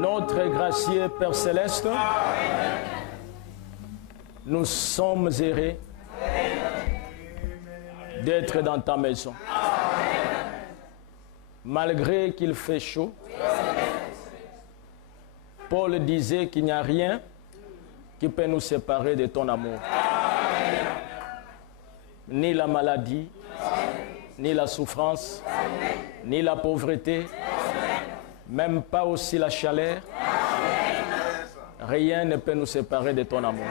Notre gracieux Père Céleste, nous sommes heureux d'être dans ta maison. Malgré qu'il fait chaud, Paul disait qu'il n'y a rien qui peut nous séparer de ton amour. Ni la maladie, ni la souffrance, ni la pauvreté, même pas aussi la chaleur. Rien ne peut nous séparer de ton amour.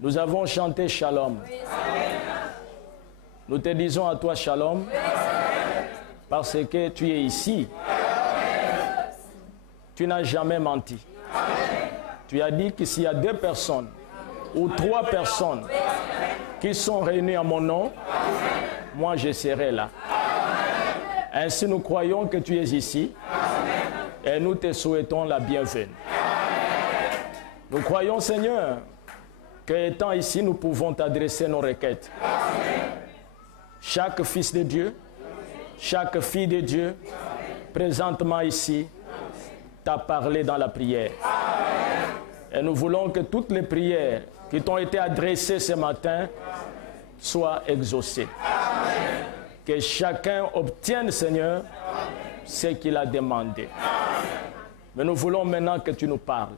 Nous avons chanté Shalom. Nous te disons à toi Shalom parce que tu es ici. Tu n'as jamais menti. Tu as dit que s'il y a 2 personnes ou 3 personnes qui sont réunies en mon nom, moi je serai là. Ainsi nous croyons que tu es ici et nous te souhaitons la bienvenue. Nous croyons Seigneur que étant ici nous pouvons t'adresser nos requêtes. Chaque fils de Dieu, chaque fille de Dieu, présentement ici, t'a parlé dans la prière. Et nous voulons que toutes les prières qui t'ont été adressées ce matin soient exaucées. Que chacun obtienne, Seigneur, ce qu'il a demandé. Mais nous voulons maintenant que tu nous parles.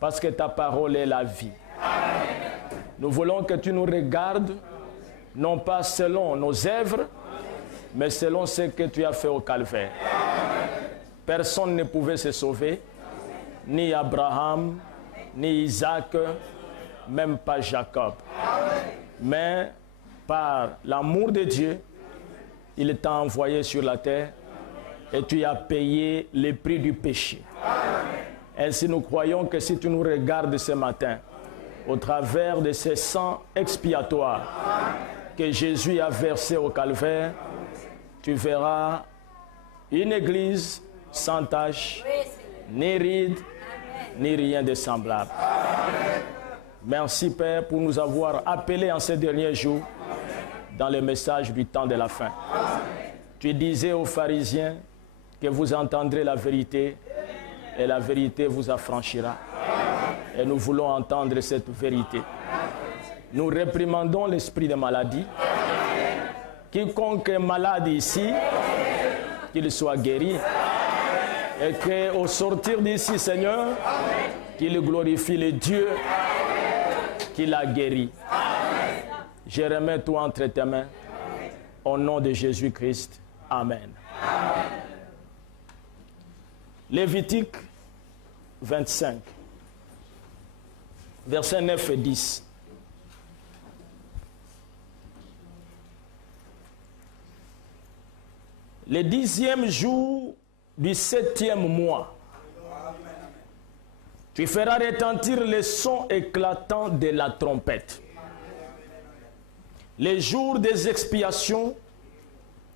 Parce que ta parole est la vie. Nous voulons que tu nous regardes, non pas selon nos œuvres, mais selon ce que tu as fait au calvaire. Personne ne pouvait se sauver, ni Abraham, ni Isaac, même pas Jacob. Mais par l'amour de Dieu, il t'a envoyé sur la terre et tu as payé le prix du péché. Ainsi nous croyons que si tu nous regardes ce matin, au travers de ce sang expiatoire que Jésus a versé au calvaire, tu verras une église sans tache, ni ride, ni rien de semblable. Merci Père pour nous avoir appelés en ces derniers jours dans le message du temps de la fin. Tu disais aux pharisiens que vous entendrez la vérité et la vérité vous affranchira. Et nous voulons entendre cette vérité. Nous réprimandons l'esprit de maladie. Quiconque est malade ici, qu'il soit guéri. Et qu'au sortir d'ici, Seigneur, qu'il glorifie le Dieu qui l'a guéri. Je remets tout entre tes mains. Au nom de Jésus-Christ. Amen. Lévitique 25, versets 9 et 10. Le 10e jour du 7e mois, tu feras retentir le son éclatant de la trompette. Les jours des expiations,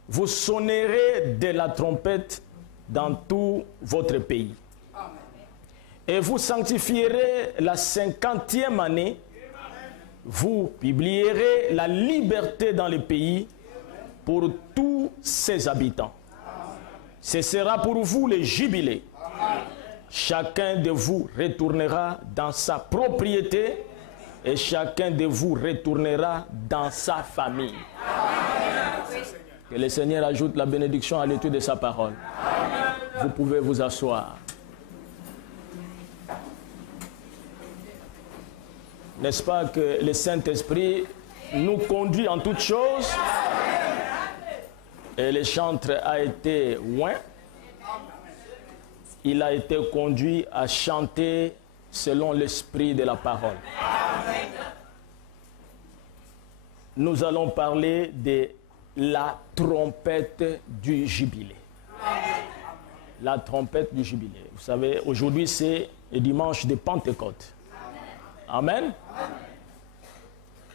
vous sonnerez de la trompette dans tout votre pays. Et vous sanctifierez la 50e année. Vous publierez la liberté dans le pays pour tous ses habitants. Ce sera pour vous le jubilé. Chacun de vous retournera dans sa propriété et chacun de vous retournera dans sa famille. Que le Seigneur ajoute la bénédiction à l'étude de sa parole. Vous pouvez vous asseoir. N'est-ce pas que le Saint-Esprit nous conduit en toutes choses? Et le chantre a été loin. Il a été conduit à chanter selon l'esprit de la parole. Nous allons parler de la trompette du jubilé. La trompette du jubilé. Vous savez, aujourd'hui c'est le dimanche de Pentecôte. Amen.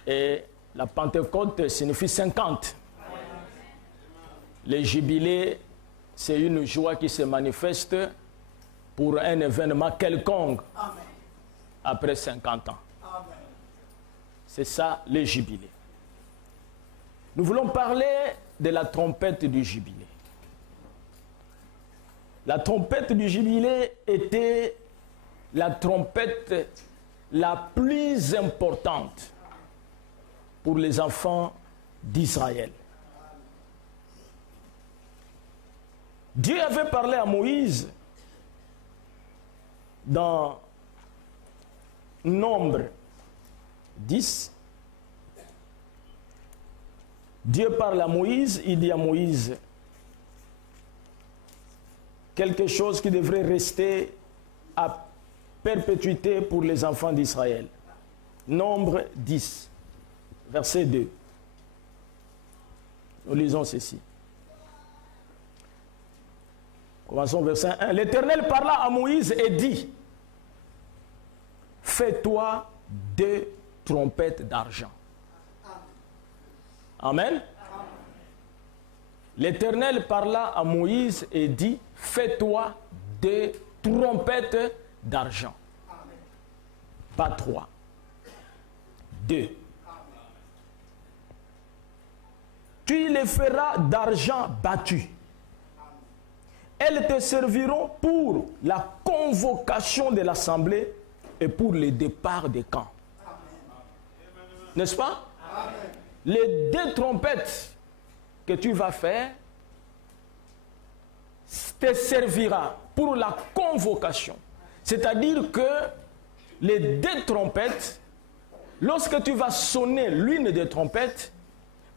Et la Pentecôte signifie 50. Le jubilé, c'est une joie qui se manifeste pour un événement quelconque après 50 ans. C'est ça le jubilé. Nous voulons parler de la trompette du jubilé. La trompette du jubilé était la trompette la plus importante pour les enfants d'Israël. Dieu avait parlé à Moïse dans Nombre 10. Dieu parle à Moïse, il dit à Moïse quelque chose qui devrait rester à perpétuité pour les enfants d'Israël. Nombre 10, verset 2. Nous lisons ceci. Commençons verset 1. L'Éternel parla à Moïse et dit, fais-toi 2 trompettes d'argent. Amen. L'Éternel parla à Moïse et dit, fais-toi 2 trompettes d'argent. Pas 3. 2. Tu les feras d'argent battu. Elles te serviront pour la convocation de l'assemblée et pour le départ des camps. N'est-ce pas? Amen. Les 2 trompettes que tu vas faire te servira pour la convocation. C'est-à-dire que les 2 trompettes, lorsque tu vas sonner l'une des trompettes,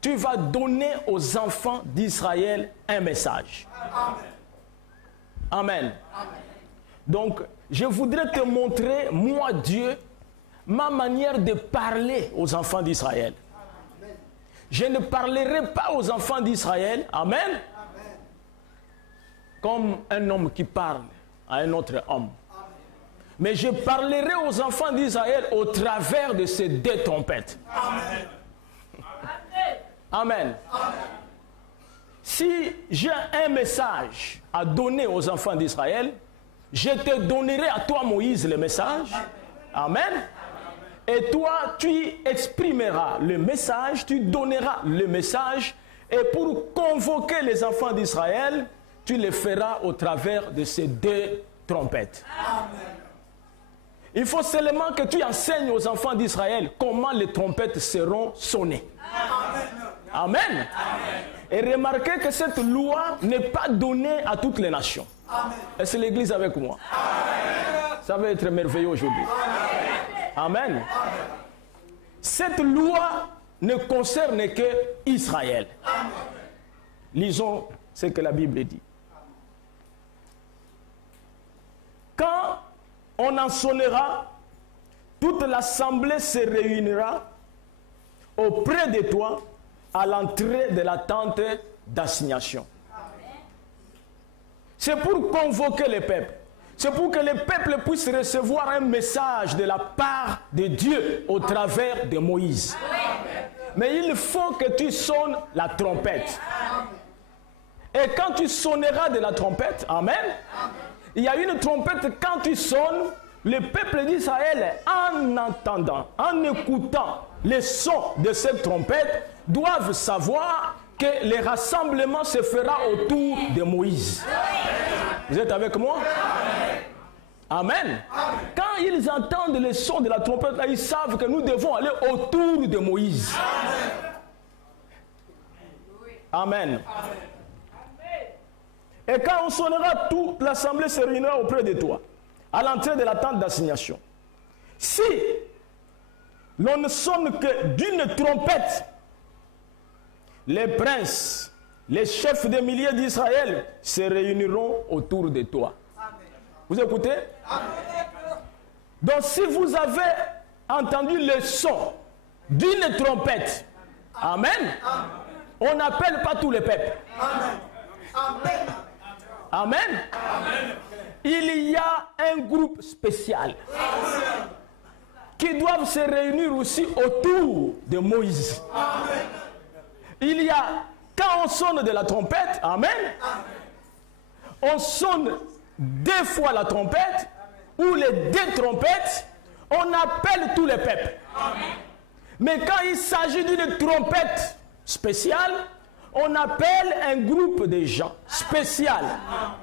tu vas donner aux enfants d'Israël un message. Amen. Amen. Amen. Donc, je voudrais te montrer, moi Dieu, ma manière de parler aux enfants d'Israël. Je ne parlerai pas aux enfants d'Israël, amen, amen, comme un homme qui parle à un autre homme. Amen. Mais je parlerai aux enfants d'Israël au travers de ces 2 trompettes. Amen. Amen. Amen. Si j'ai un message à donner aux enfants d'Israël, je te donnerai à toi, Moïse, le message. Amen. Et toi, tu exprimeras le message, tu donneras le message. Et pour convoquer les enfants d'Israël, tu le feras au travers de ces 2 trompettes. Amen. Il faut seulement que tu enseignes aux enfants d'Israël comment les trompettes seront sonnées. Amen. Amen. Amen. Et remarquez que cette loi n'est pas donnée à toutes les nations. Est-ce que l'Église avec moi? Amen. Ça va être merveilleux aujourd'hui. Amen. Amen. Cette loi ne concerne que Israël. Amen. Lisons ce que la Bible dit. Quand on en sonnera, toute l'assemblée se réunira auprès de toi à l'entrée de la tente d'assignation. C'est pour convoquer les peuples. C'est pour que les peuples puissent recevoir un message de la part de Dieu au travers de Moïse. Mais il faut que tu sonnes la trompette. Et quand tu sonneras de la trompette, amen, il y a une trompette, quand tu sonnes, le peuple d'Israël, en entendant, en écoutant les sons de cette trompette, doivent savoir que le rassemblement se fera autour de Moïse. Vous êtes avec moi? Amen. Quand ils entendent le son de la trompette, là, ils savent que nous devons aller autour de Moïse. Amen. Et quand on sonnera, toute l'assemblée se réunira auprès de toi, à l'entrée de la tente d'assignation. Si l'on ne sonne que d'une trompette, les princes, les chefs des milliers d'Israël se réuniront autour de toi. Amen. Vous écoutez? Amen. Donc si vous avez entendu le son d'une trompette, amen, amen, on n'appelle pas tous les peuples. Amen. Amen. Amen. Amen. Il y a un groupe spécial qui doivent se réunir aussi autour de Moïse. Amen. Il y a, quand on sonne de la trompette, amen, on sonne 2 fois la trompette, ou les 2 trompettes, on appelle tous les peuples. Amen. Mais quand il s'agit d'une trompette spéciale, on appelle un groupe de gens spécial,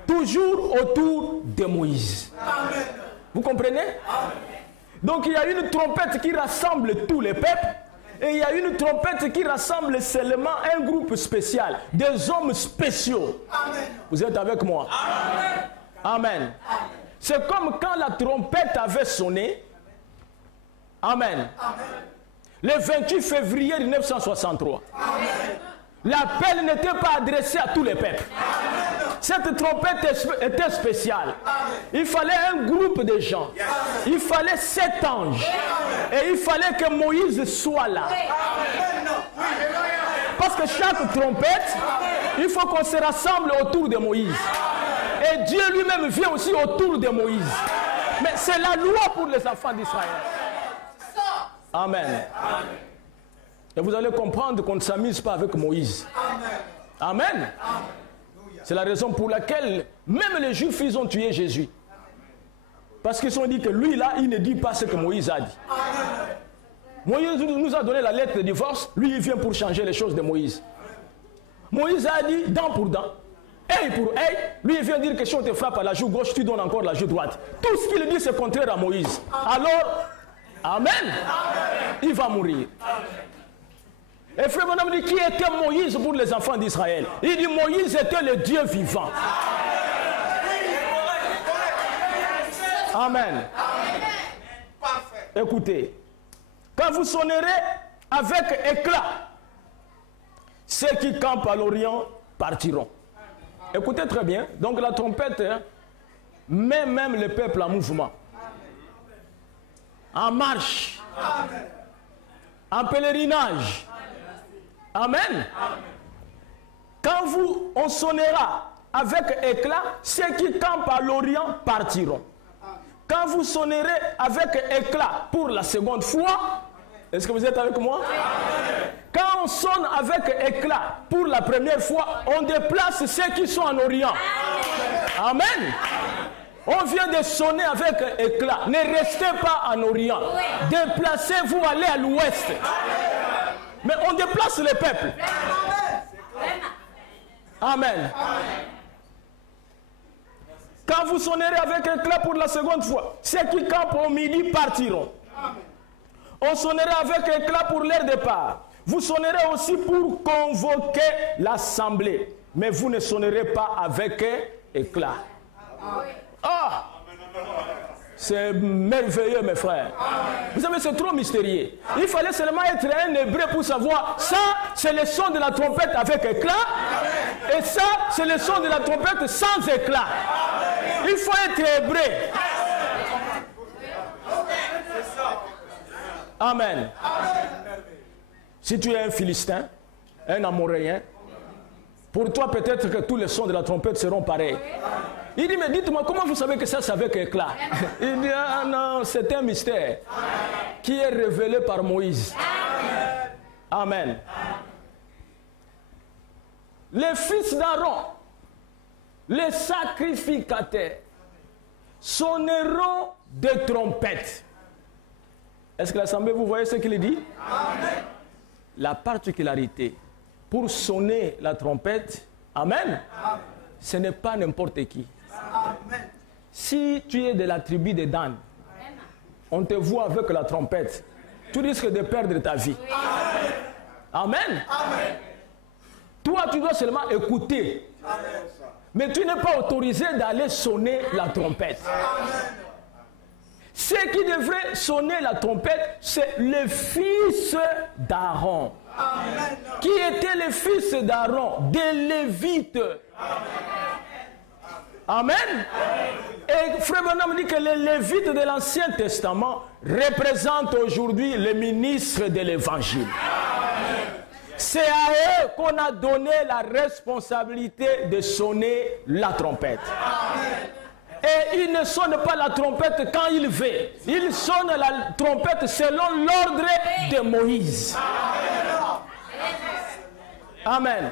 toujours autour de Moïse. Vous comprenez? Donc il y a une trompette qui rassemble tous les peuples, et il y a une trompette qui rassemble seulement un groupe spécial, des hommes spéciaux. Vous êtes avec moi? Amen. C'est comme quand la trompette avait sonné. Amen. Le 28 février 1963. L'appel n'était pas adressé à tous les peuples. Cette trompette était spéciale. Il fallait un groupe de gens. Il fallait 7 anges. Et il fallait que Moïse soit là. Parce que chaque trompette, il faut qu'on se rassemble autour de Moïse. Et Dieu lui-même vient aussi autour de Moïse. Mais c'est la loi pour les enfants d'Israël. Amen. Et vous allez comprendre qu'on ne s'amuse pas avec Moïse. Amen. C'est la raison pour laquelle même les Juifs, ils ont tué Jésus. Parce qu'ils ont dit que lui, là, il ne dit pas ce que Moïse a dit. Moïse nous a donné la lettre de divorce. Lui, il vient pour changer les choses de Moïse. Moïse a dit dent pour dent, œil pour œil. Lui, il vient dire que si on te frappe à la joue gauche, tu donnes encore la joue droite. Tout ce qu'il dit, c'est contraire à Moïse. Alors, amen. Il va mourir. Et frère mon ami dit, qui était Moïse pour les enfants d'Israël? Il dit, Moïse était le Dieu vivant. Amen. Écoutez, quand vous sonnerez avec éclat, ceux qui campent à l'Orient partiront. Écoutez très bien. Donc la trompette met même le peuple en mouvement, en marche, en pèlerinage. Amen. Quand on sonnera avec éclat, ceux qui campent à l'Orient partiront. Quand vous sonnerez avec éclat pour la seconde fois, est-ce que vous êtes avec moi? Quand on sonne avec éclat pour la première fois, on déplace ceux qui sont en Orient. Amen. On vient de sonner avec éclat. Ne restez pas en Orient. Déplacez-vous, allez à l'ouest. Mais on déplace les peuples. Amen. Quand vous sonnerez avec éclat pour la seconde fois, ceux qui campent au midi partiront. On sonnera avec éclat pour leur départ. Vous sonnerez aussi pour convoquer l'assemblée. Mais vous ne sonnerez pas avec éclat. Ah! C'est merveilleux, mes frères. Vous savez, c'est trop mystérieux. Il fallait seulement être un hébreu pour savoir. Ça, c'est le son de la trompette avec éclat. Et ça, c'est le son de la trompette sans éclat. Il faut être hébreu. Amen. Si tu es un Philistin, un Amoréen, pour toi peut-être que tous les sons de la trompette seront pareils. Il dit, mais dites-moi, comment vous savez que ça, c'est avec éclat? Il dit, ah non, c'est un mystère qui est révélé par Moïse. Amen. Les fils d'Aaron, les sacrificateurs, sonneront de trompettes. Est-ce que l'Assemblée, vous voyez ce qu'il dit? Amen. La particularité, pour sonner la trompette, amen, amen. Ce n'est pas n'importe qui. Amen. Si tu es de la tribu de Dan, on te voit avec la trompette, tu risques de perdre ta vie. Amen. Amen. Amen. Toi, tu dois seulement écouter. Amen. Mais tu n'es pas autorisé d'aller sonner la trompette. Amen. Ceux qui devraient sonner la trompette, c'est le fils d'Aaron. Amen. Qui était le fils d'Aaron? Des Lévites. Amen. Amen. Et frère Branham dit que les Lévites de l'Ancien Testament représentent aujourd'hui les ministres de l'Évangile. C'est à eux qu'on a donné la responsabilité de sonner la trompette. Amen. Et il ne sonne pas la trompette quand il veut. Il sonne la trompette selon l'ordre de Moïse. Amen. Amen.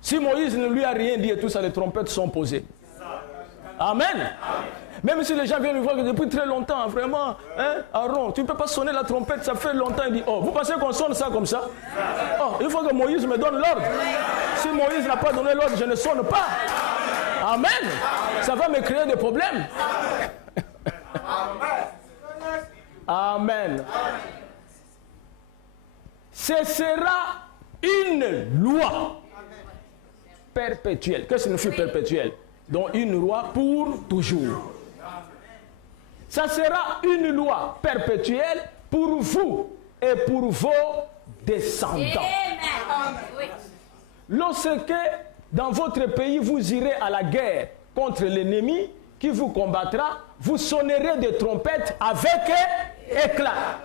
Si Moïse ne lui a rien dit et tout ça, les trompettes sont posées. Amen. Même si les gens viennent me voir que depuis très longtemps, vraiment, hein, Aaron, tu ne peux pas sonner la trompette, ça fait longtemps. Il dit, oh, vous pensez qu'on sonne ça comme ça? Oh, il faut que Moïse me donne l'ordre. Si Moïse n'a pas donné l'ordre, je ne sonne pas. Amen. Ça va me créer des problèmes. Amen. Ce sera une loi perpétuelle. Qu'est-ce que signifie perpétuelle? Donc une loi pour toujours. Ça sera une loi perpétuelle pour vous et pour vos descendants. Lorsque dans votre pays vous irez à la guerre contre l'ennemi qui vous combattra, vous sonnerez des trompettes avec éclat.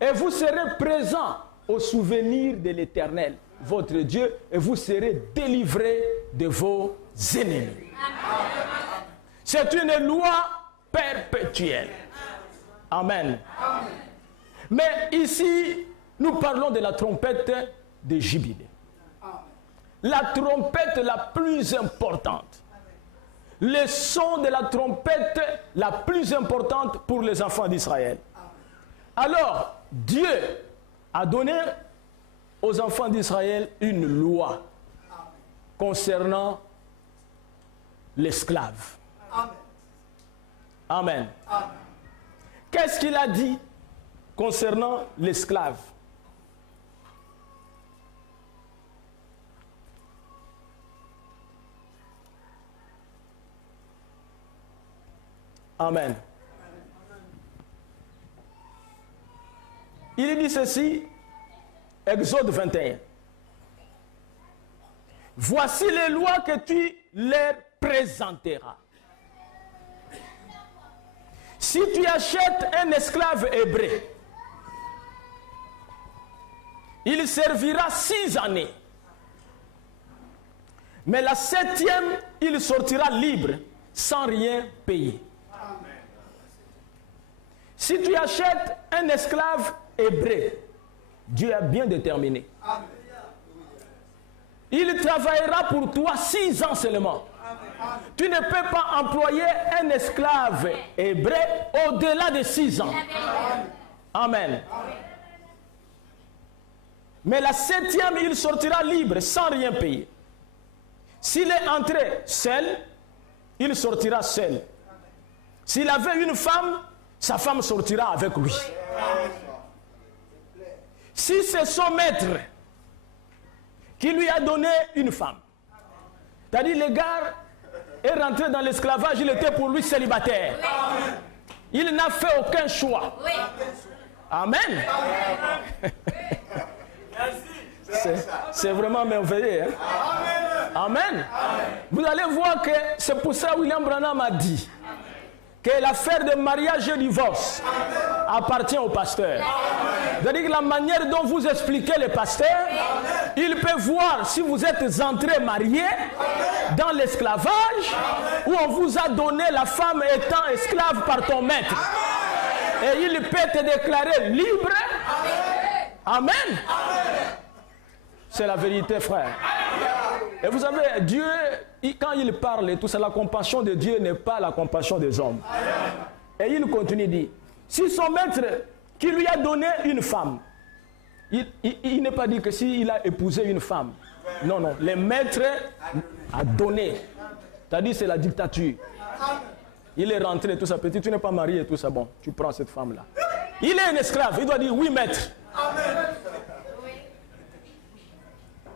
Et vous serez présents au souvenir de l'Éternel, votre Dieu, et vous serez délivrés de vos ennemis. C'est une loi perpétuelle. Amen. Mais ici, nous parlons de la trompette de jubilé. La trompette la plus importante. Le son de la trompette la plus importante pour les enfants d'Israël. Alors, Dieu a donné aux enfants d'Israël une loi concernant l'esclave. Amen. Qu'est-ce qu'il a dit concernant l'esclave? Amen. Il dit ceci, Exode 21. Voici les lois que tu leur présenteras. Si tu achètes un esclave hébreu, il servira 6 années. Mais la 7e, il sortira libre, sans rien payer. Si tu achètes un esclave hébreu, Dieu a bien déterminé. Il travaillera pour toi 6 ans seulement. Tu ne peux pas employer un esclave hébreu au-delà de 6 ans. Amen. Mais la 7e, il sortira libre sans rien payer. S'il est entré seul, il sortira seul. S'il avait une femme, sa femme sortira avec lui. Si c'est son maître qui lui a donné une femme, c'est-à-dire le gars est rentré dans l'esclavage, il était pour lui célibataire. Il n'a fait aucun choix. Amen. C'est vraiment merveilleux. Hein? Amen. Vous allez voir que c'est pour ça que William Branham a dit que l'affaire de mariage et divorce appartient au pasteur. C'est-à-dire que la manière dont vous expliquez le pasteur, il peut voir si vous êtes entré marié dans l'esclavage ou on vous a donné la femme étant esclave par ton maître. Et il peut te déclarer libre. Amen. C'est la vérité, frère. Et vous savez, Dieu, quand il parle et tout ça, la compassion de Dieu n'est pas la compassion des hommes. Et il continue, dit, si son maître qui lui a donné une femme, il n'est pas dit que s'il a épousé une femme. Non, non, le maître a donné. C'est-à-dire c'est la dictature. Il est rentré, tout ça, petit, tu n'es pas marié et tout ça, bon, tu prends cette femme-là. Il est un esclave, il doit dire oui, maître.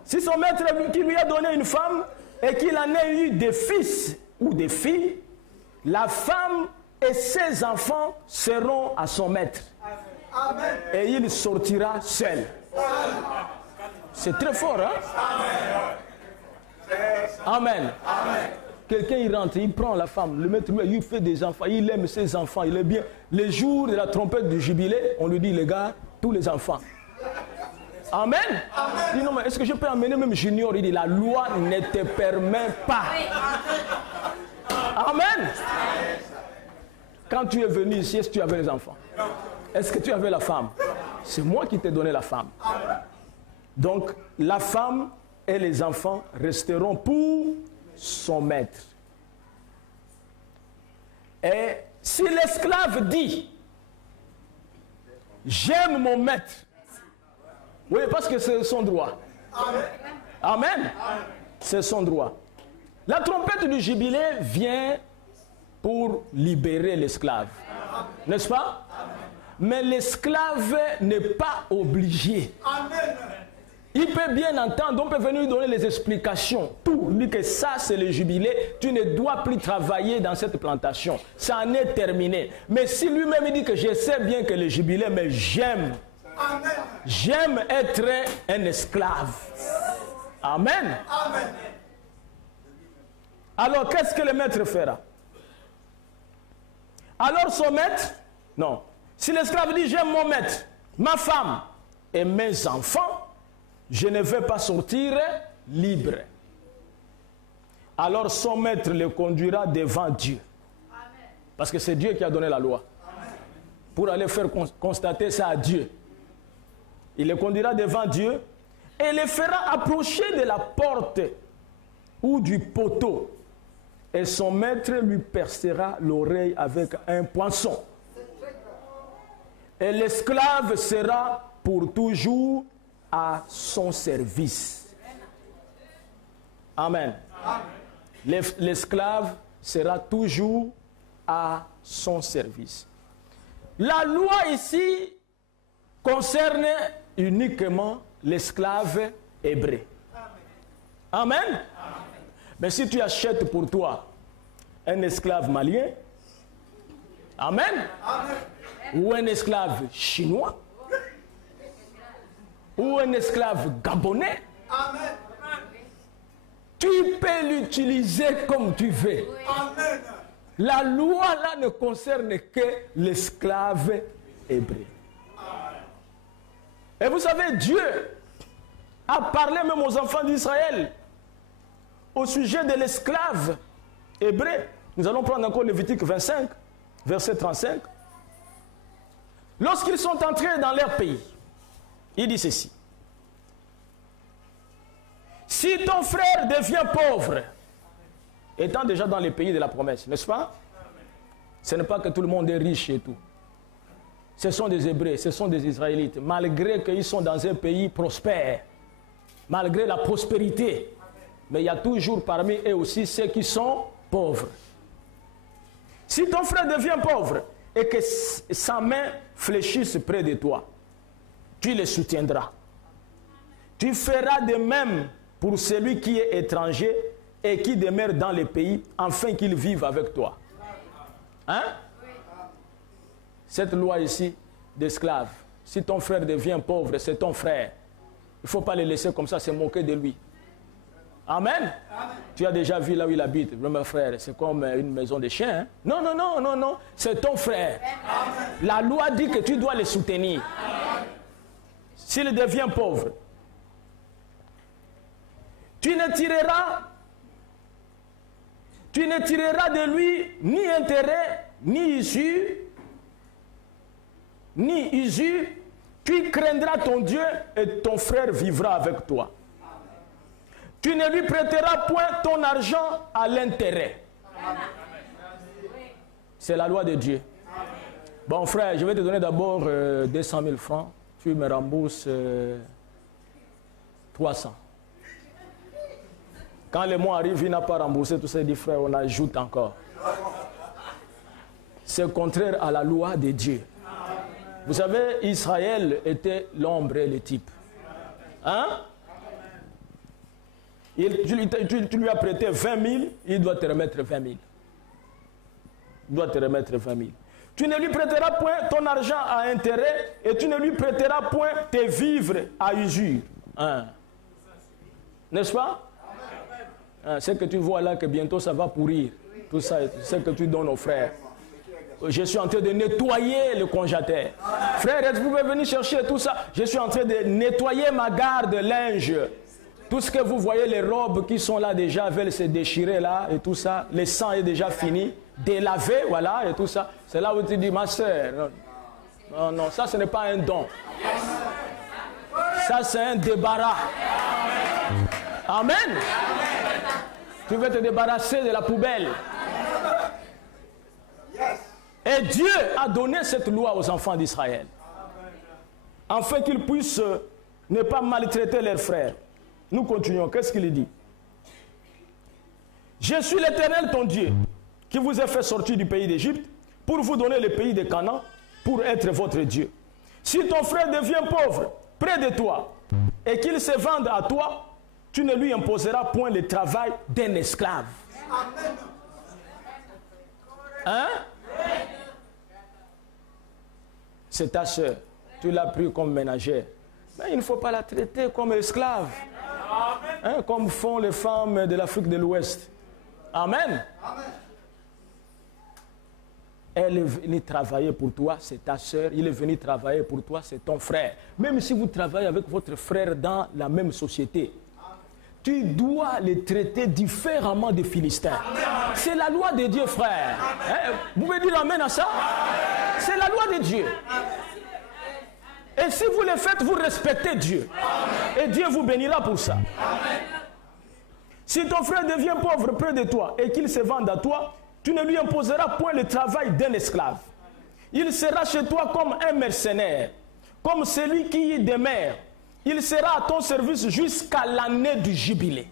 Si son maître qui lui a donné une femme et qu'il en ait eu des fils ou des filles, la femme et ses enfants seront à son maître. Amen. Et il sortira seul. C'est très fort, hein? Amen. Amen. Quelqu'un il rentre, il prend la femme, le maître lui, il fait des enfants, il aime ses enfants, il est bien. Les jours de la trompette du jubilé, on lui dit, les gars, tous les enfants. Amen. Il dit, non, mais est-ce que je peux amener même Junior? Il dit, la loi ne te permet pas. Amen. Quand tu es venu ici, est-ce que tu avais les enfants? Est-ce que tu avais la femme? C'est moi qui t'ai donné la femme. Donc, la femme et les enfants resteront pour son maître. Et si l'esclave dit, j'aime mon maître, oui, parce que c'est son droit. Amen. Amen. C'est son droit. La trompette du jubilé vient pour libérer l'esclave. N'est-ce pas? Mais l'esclave n'est pas obligé. Amen. Il peut bien entendre, on peut venir lui donner les explications. Tout, lui que ça c'est le jubilé, tu ne dois plus travailler dans cette plantation. Ça en est terminé. Mais si lui-même dit que je sais bien que le jubilé, mais j'aime. J'aime être un esclave. Amen. Amen. Alors qu'est-ce que le maître fera? Alors son maître, non. Si l'esclave dit j'aime mon maître, ma femme et mes enfants, je ne vais pas sortir libre. Alors son maître le conduira devant Dieu. Parce que c'est Dieu qui a donné la loi. Pour aller faire constater ça à Dieu. Il le conduira devant Dieu et le fera approcher de la porte ou du poteau. Et son maître lui percera l'oreille avec un poinçon. Et l'esclave sera pour toujours à son service. Amen. L'esclave sera toujours à son service. La loi ici concerne uniquement l'esclave hébreu. Amen. Amen. Mais si tu achètes pour toi un esclave malien, amen, amen, ou un esclave chinois, ou un esclave gabonais, amen, tu peux l'utiliser comme tu veux. Amen. La loi là ne concerne que l'esclave hébreu. Et vous savez, Dieu a parlé même aux enfants d'Israël au sujet de l'esclave hébreu. Nous allons prendre encore Lévitique 25, verset 35. Lorsqu'ils sont entrés dans leur pays, il dit ceci. Si ton frère devient pauvre, étant déjà dans les pays de la promesse, n'est-ce pas? Ce n'est pas que tout le monde est riche et tout. Ce sont des Hébreux, ce sont des Israélites, malgré qu'ils sont dans un pays prospère, malgré la prospérité. Mais il y a toujours parmi eux aussi ceux qui sont pauvres. Si ton frère devient pauvre et que sa main fléchisse près de toi, tu le soutiendras. Tu feras de même pour celui qui est étranger et qui demeure dans le pays, afin qu'il vive avec toi. Hein? Cette loi ici d'esclave, si ton frère devient pauvre, c'est ton frère. Il ne faut pas le laisser comme ça, se moquer de lui. Amen. Amen. Tu as déjà vu là où il habite, mon frère, c'est comme une maison de chiens. Hein? Non, non, non, non, non, c'est ton frère. Amen. La loi dit que tu dois le soutenir. S'il devient pauvre, tu ne tireras de lui ni intérêt, ni usure, tu craindras ton Dieu et ton frère vivra avec toi. Tu ne lui prêteras point ton argent à l'intérêt. C'est la loi de Dieu. Bon frère, je vais te donner d'abord 200 000 francs. Tu me rembourses 300. Quand le mois arrive, il n'a pas remboursé tout ça, il dit frère, on ajoute encore. C'est contraire à la loi de Dieu. Vous savez, Israël était l'ombre et le type. Hein? Tu lui as prêté 20 000, il doit te remettre 20 000. Il doit te remettre 20 000. Tu ne lui prêteras point ton argent à intérêt et tu ne lui prêteras point tes vivres à usure. Hein? N'est-ce pas? Hein, c'est que tu vois là que bientôt ça va pourrir. Tout ça, c'est que tu donnes aux frères. Je suis en train de nettoyer le congélateur. Frère, est-ce que vous pouvez venir chercher tout ça? Je suis en train de nettoyer ma garde linge. Tout ce que vous voyez, les robes qui sont là déjà veulent se déchirer là et tout ça. Le sang est déjà fini, délavé, voilà, et tout ça. C'est là où tu dis, ma soeur, non, non, ça ce n'est pas un don. Ça c'est un débarras. Amen. Tu veux te débarrasser de la poubelle. Et Dieu a donné cette loi aux enfants d'Israël, afin qu'ils puissent ne pas maltraiter leurs frères. Nous continuons. Qu'est-ce qu'il dit? Je suis l'Éternel ton Dieu, qui vous a fait sortir du pays d'Égypte, pour vous donner le pays de Canaan, pour être votre Dieu. Si ton frère devient pauvre près de toi, et qu'il se vende à toi, tu ne lui imposeras point le travail d'un esclave. Hein? C'est ta soeur, tu l'as pris comme ménagère. Mais il ne faut pas la traiter comme esclave, hein, comme font les femmes de l'Afrique de l'Ouest. Amen. Elle est venue travailler pour toi, c'est ta soeur. Il est venu travailler pour toi, c'est ton frère. Même si vous travaillez avec votre frère dans la même société, tu dois les traiter différemment des Philistins. C'est la loi de Dieu, frère. Hein? Vous pouvez dire amen à ça? C'est la loi de Dieu. Et si vous le faites, vous respectez Dieu. Et Dieu vous bénira pour ça. Si ton frère devient pauvre près de toi et qu'il se vende à toi, tu ne lui imposeras point le travail d'un esclave. Il sera chez toi comme un mercenaire, comme celui qui demeure. Il sera à ton service jusqu'à l'année du jubilé.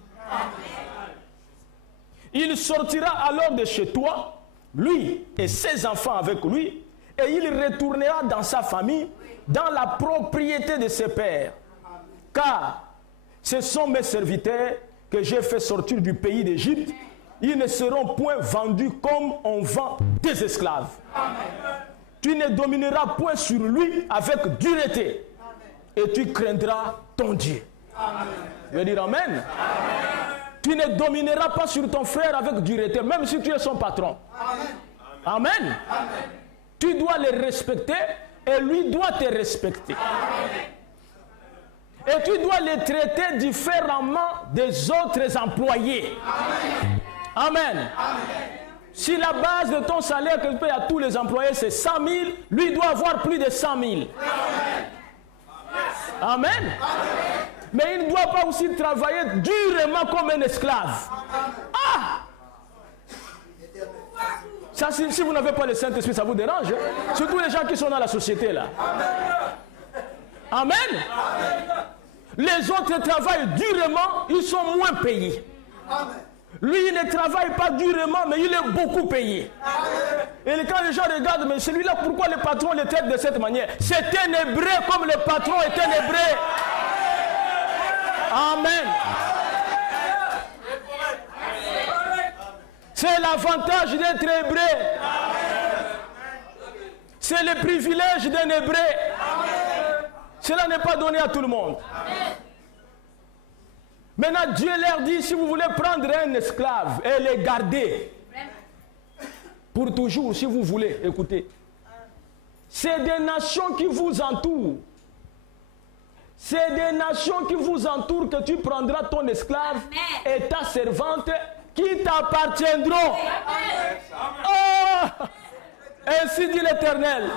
Il sortira alors de chez toi, lui et ses enfants avec lui, et il retournera dans sa famille, dans la propriété de ses pères. Car ce sont mes serviteurs que j'ai fait sortir du pays d'Égypte. Ils ne seront point vendus comme on vend des esclaves. Tu ne domineras point sur lui avec dureté. Et tu craindras ton Dieu. Je veux dire amen. Tu ne domineras pas sur ton frère avec dureté, même si tu es son patron. Amen. Tu dois le respecter et lui doit te respecter. Et tu dois les traiter différemment des autres employés. Amen. Si la base de ton salaire que tu payes à tous les employés c'est 100 000, lui doit avoir plus de 100 000. Amen. Mais il ne doit pas aussi travailler durement comme un esclave. Ah! Ça, si vous n'avez pas le Saint-Esprit, ça vous dérange. Hein? Surtout les gens qui sont dans la société là. Amen. Les autres travaillent durement, ils sont moins payés. Lui, il ne travaille pas durement, mais il est beaucoup payé. Et quand les gens regardent, mais celui-là, pourquoi le patron le traite de cette manière? C'est un hébreu comme le patron est un hébreu. Amen. C'est l'avantage d'être hébreu. C'est le privilège d'un hébreu. Cela n'est pas donné à tout le monde. Maintenant, Dieu leur dit, si vous voulez prendre un esclave et le garder pour toujours, si vous voulez, écoutez, c'est des nations qui vous entourent. C'est des nations qui vous entourent que tu prendras ton esclave et ta servante qui t'appartiendront. Oh! Ainsi dit l'Éternel.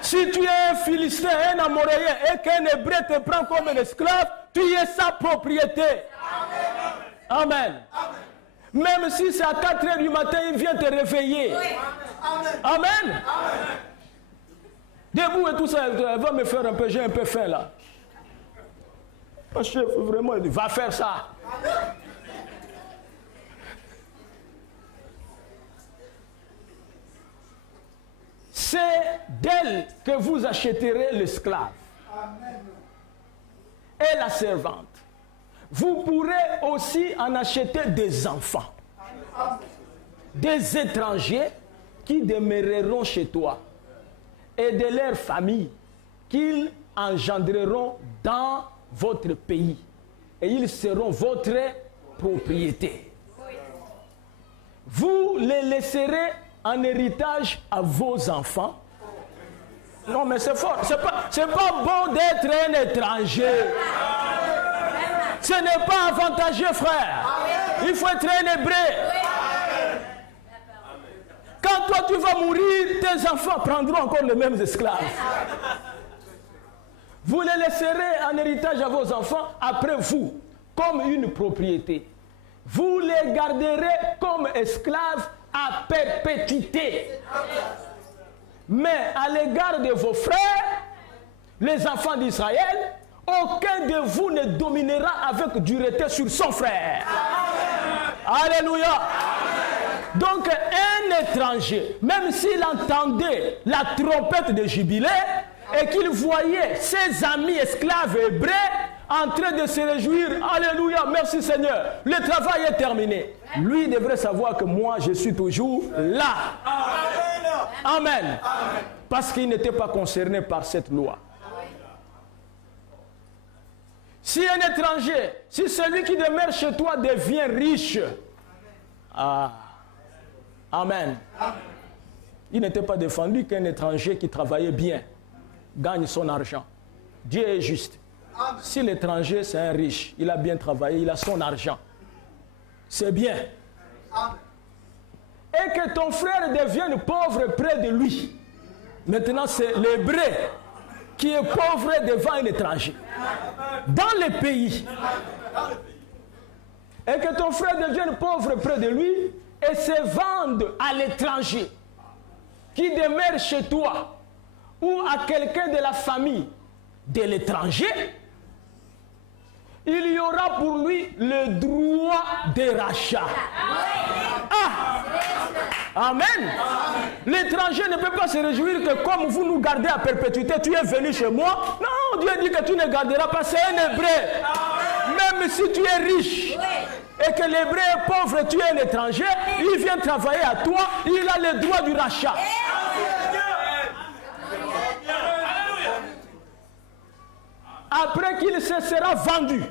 Si tu es un Philistin, un Amoréen et qu'un Hébreu te prend comme un esclave, tu es sa propriété. Amen. Même si c'est à 4 heures du matin, il vient te réveiller. Amen. Debout et tout ça, elle va me faire un peu, j'ai un peu faim là. Mon chef, vraiment, il dit, va faire ça. C'est d'elle que vous achèterez l'esclave et la servante. Vous pourrez aussi en acheter des enfants, des étrangers qui demeureront chez toi et de leurs familles qu'ils engendreront dans votre pays et ils seront votre propriété. Vous les laisserez en héritage à vos enfants. Non, mais c'est fort. C'est pas bon d'être un étranger. Ce n'est pas avantageux, frère. Il faut être un hébreu. Quand toi tu vas mourir, tes enfants prendront encore les mêmes esclaves. Vous les laisserez en héritage à vos enfants après vous, comme une propriété. Vous les garderez comme esclaves à perpétuité. Mais à l'égard de vos frères, les enfants d'Israël, aucun de vous ne dominera avec dureté sur son frère. Amen. Alléluia. Donc un étranger, même s'il entendait la trompette de jubilé et qu'il voyait ses amis esclaves hébreux en train de se réjouir, alléluia, merci Seigneur, le travail est terminé. Lui devrait savoir que moi je suis toujours là. Amen. Parce qu'il n'était pas concerné par cette loi. Si un étranger, si celui qui demeure chez toi devient riche, amen. Il n'était pas défendu qu'un étranger qui travaillait bien gagne son argent. Dieu est juste. Si l'étranger c'est un riche, il a bien travaillé, il a son argent, c'est bien. Et que ton frère devienne pauvre près de lui. Maintenant c'est l'hébreu qui est pauvre devant un étranger. Dans les pays. Et que ton frère devienne pauvre près de lui et se vende à l'étranger qui demeure chez toi ou à quelqu'un de la famille de l'étranger, il y aura pour lui le droit de rachat. Amen. L'étranger ne peut pas se réjouir que comme vous nous gardez à perpétuité, tu es venu chez moi. Non, Dieu dit que tu ne garderas pas, c'est un hébreu. Même si tu es riche et que l'hébreu est pauvre, tu es un étranger, il vient travailler à toi, il a le droit du rachat. Après qu'il se sera vendu,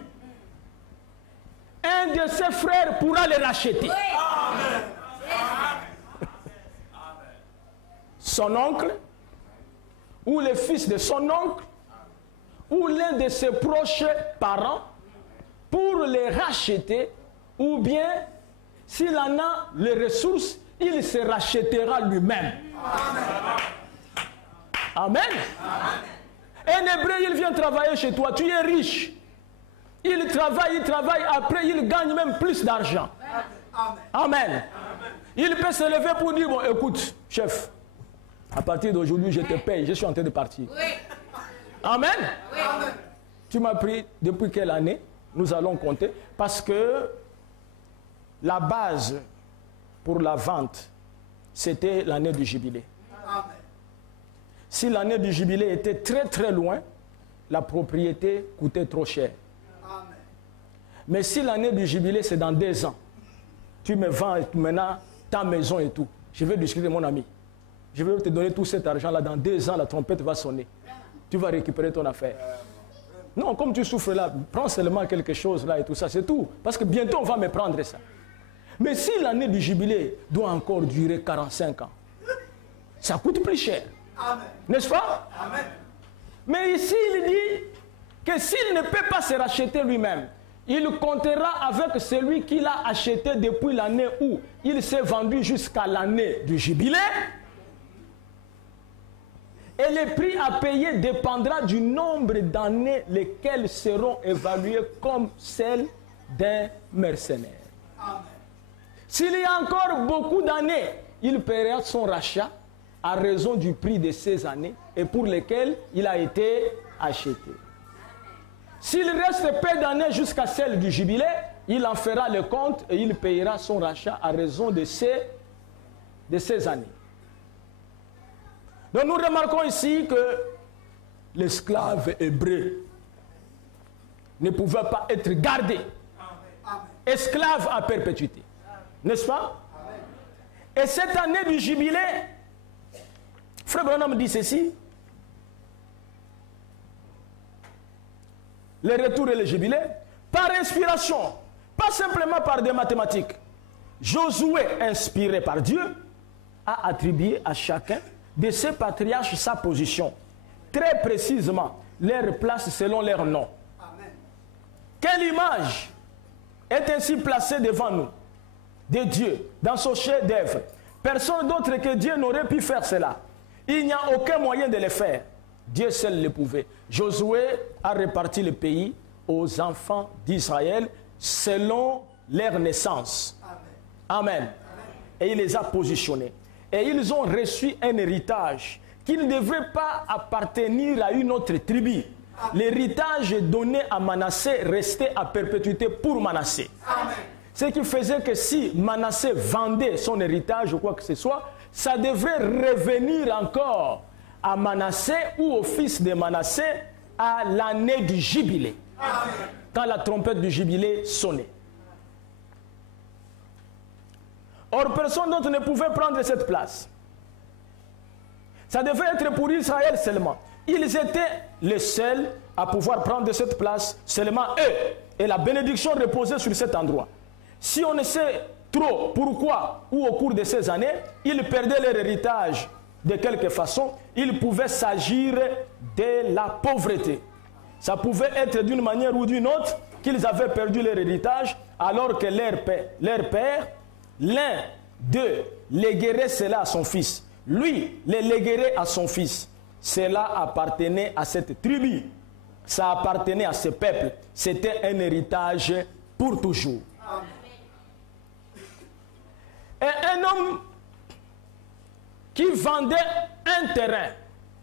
un de ses frères pourra le racheter. Son oncle, ou le fils de son oncle, ou l'un de ses proches parents, pour les racheter, ou bien, s'il en a les ressources, il se rachètera lui-même. Amen. Un hébreu, il vient travailler chez toi, tu es riche. Il travaille, après il gagne même plus d'argent. Amen. Il peut se lever pour dire, bon, écoute, chef, à partir d'aujourd'hui, je te paye, je suis en train de partir. Amen. Tu m'as pris depuis quelle année? Nous allons compter. Parce que la base pour la vente, c'était l'année du jubilé. Si l'année du jubilé était très très loin, la propriété coûtait trop cher. Mais si l'année du jubilé c'est dans 2 ans, tu me vends maintenant ta maison et tout, je vais discuter mon ami. Je vais te donner tout cet argent-là, dans 2 ans, la trompette va sonner. Tu vas récupérer ton affaire. Non, comme tu souffres là, prends seulement quelque chose là et tout ça, c'est tout. Parce que bientôt on va me prendre ça. Mais si l'année du jubilé doit encore durer 45 ans, ça coûte plus cher. N'est-ce pas? Amen. Mais ici, il dit que s'il ne peut pas se racheter lui-même, il comptera avec celui qu'il a acheté depuis l'année où il s'est vendu jusqu'à l'année du jubilé. Et le prix à payer dépendra du nombre d'années lesquelles seront évaluées comme celles d'un mercenaire. S'il y a encore beaucoup d'années, il paiera son rachat à raison du prix de ces années et pour lesquelles il a été acheté. S'il reste peu d'années jusqu'à celle du jubilé, il en fera le compte et il payera son rachat à raison de ces années. Donc nous remarquons ici que l'esclave hébreu ne pouvait pas être gardé esclave à perpétuité. N'est-ce pas? Et cette année du jubilé, Frère Branham dit ceci, le retour et le jubilé, par inspiration, pas simplement par des mathématiques. Josué, inspiré par Dieu, a attribué à chacun de ces patriarches sa position, très précisément leur place selon leur nom. Amen. Quelle image est ainsi placée devant nous de Dieu dans son chef-d'œuvre? Personne d'autre que Dieu n'aurait pu faire cela. Il n'y a aucun moyen de le faire. Dieu seul le pouvait. Josué a réparti le pays aux enfants d'Israël selon leur naissance. Amen. Amen. et il les a positionnés. Et ils ont reçu un héritage qui ne devrait pas appartenir à une autre tribu. L'héritage donné à Manassé restait à perpétuité pour Manassé. Amen. Ce qui faisait que si Manassé vendait son héritage ou quoi que ce soit, ça devrait revenir encore à Manassé ou au fils de Manassé à l'année du jubilé. Amen. Quand la trompette du jubilé sonnait. Or, personne d'autre ne pouvait prendre cette place. Ça devait être pour Israël seulement. Ils étaient les seuls à pouvoir prendre cette place, seulement eux. Et la bénédiction reposait sur cet endroit. Si on ne sait trop pourquoi ou au cours de ces années, ils perdaient leur héritage de quelque façon, il pouvait s'agir de la pauvreté. Ça pouvait être d'une manière ou d'une autre qu'ils avaient perdu leur héritage alors que leur père, l'un d'eux, léguerait cela à son fils. Lui, le léguerait à son fils. Cela appartenait à cette tribu. Ça appartenait à ce peuple. C'était un héritage pour toujours. Et un homme qui vendait un terrain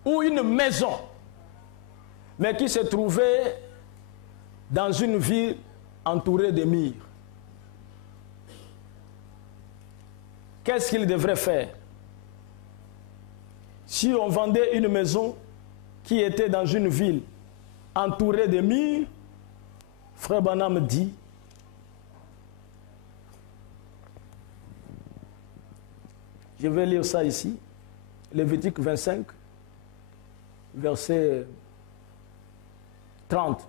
ou une maison, mais qui se trouvait dans une ville entourée de murs. Qu'est-ce qu'il devrait faire? Si on vendait une maison qui était dans une ville entourée de murs, Frère Branham dit, je vais lire ça ici, Lévitique 25, verset 30.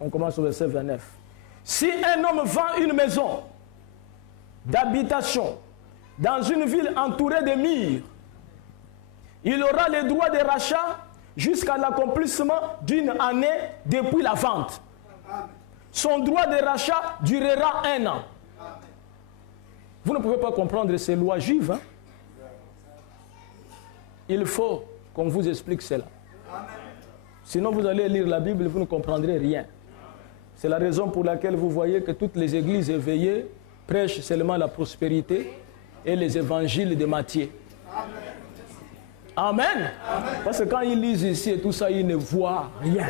On commence au verset 29. Si un homme vend une maison d'habitation dans une ville entourée de murs, il aura le droit de rachat jusqu'à l'accomplissement d'une année depuis la vente. Son droit de rachat durera 1 an. Vous ne pouvez pas comprendre ces lois juives. Hein? Il faut qu'on vous explique cela. Sinon vous allez lire la Bible et vous ne comprendrez rien. C'est la raison pour laquelle vous voyez que toutes les églises éveillées prêchent seulement la prospérité et les évangiles de Matthieu. Amen. Amen. Parce que quand ils lisent ici et tout ça, ils ne voient rien.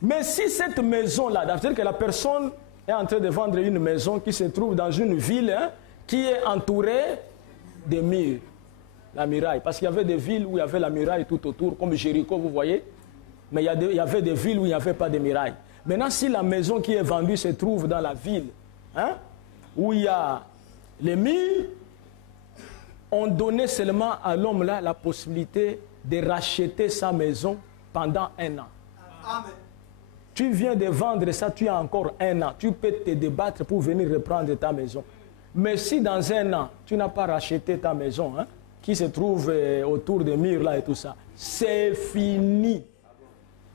Mais si cette maison-là, c'est-à-dire que la personne est en train de vendre une maison qui se trouve dans une ville qui est entourée de murs, la muraille. Parce qu'il y avait des villes où il y avait la muraille tout autour, comme Jéricho, vous voyez. Mais il y avait des villes où il n'y avait pas de muraille. Maintenant, si la maison qui est vendue se trouve dans la ville, où il y a les murs, on donnait seulement à l'homme-là la possibilité de racheter sa maison pendant 1 an. Amen. Tu viens de vendre ça, tu as encore 1 an. Tu peux te débattre pour venir reprendre ta maison. Mais si dans 1 an, tu n'as pas racheté ta maison, qui se trouve autour des murs là et tout ça, c'est fini.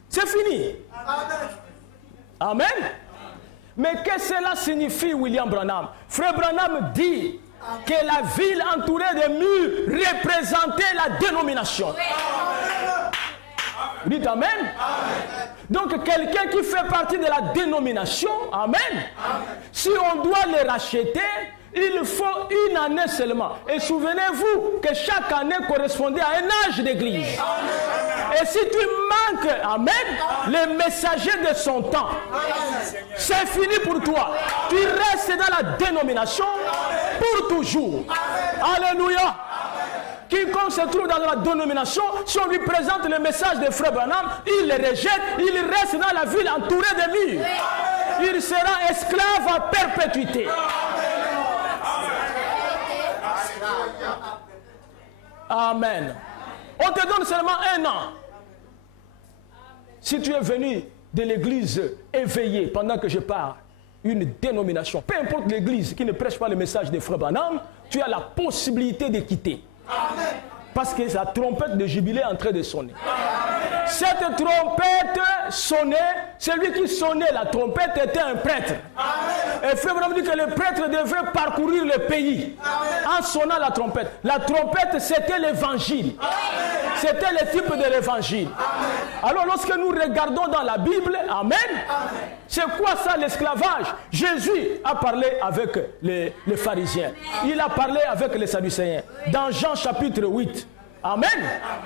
C'est fini. Amen. Amen. Mais qu'est-ce que cela signifie, William Branham? Frère Branham dit que la ville entourée de murs représentait la dénomination. Vous dites Amen? Amen. Donc quelqu'un qui fait partie de la dénomination, Amen. Amen. Si on doit les racheter, il faut 1 année seulement. Et souvenez-vous que chaque année correspondait à un âge d'église. Et si tu manques, Amen, le messager de son temps, c'est fini pour toi. Tu restes dans la dénomination pour toujours. Alléluia. Quiconque se trouve dans la dénomination, si on lui présente le message de Frère Branham, il le rejette, il reste dans la ville entourée de murs. Il sera esclave à perpétuité. Amen. On te donne seulement 1 an. Si tu es venu de l'église éveillée pendant que je parle, une dénomination, peu importe l'église qui ne prêche pas le message de Frère Branham, tu as la possibilité de quitter. Amen. Parce que la trompette de jubilé est en train de sonner. Amen. Cette trompette sonnait, celui qui sonnait la trompette était un prêtre. Amen. Et Frère Branham dit que le prêtre devait parcourir le pays. Amen. En sonnant la trompette. La trompette, c'était l'évangile. C'était le type de l'évangile. Amen. Alors lorsque nous regardons dans la Bible, amen, c'est quoi ça l'esclavage? Jésus a parlé avec les pharisiens. Il a parlé avec les sadducéens. Dans Jean chapitre 8. Amen.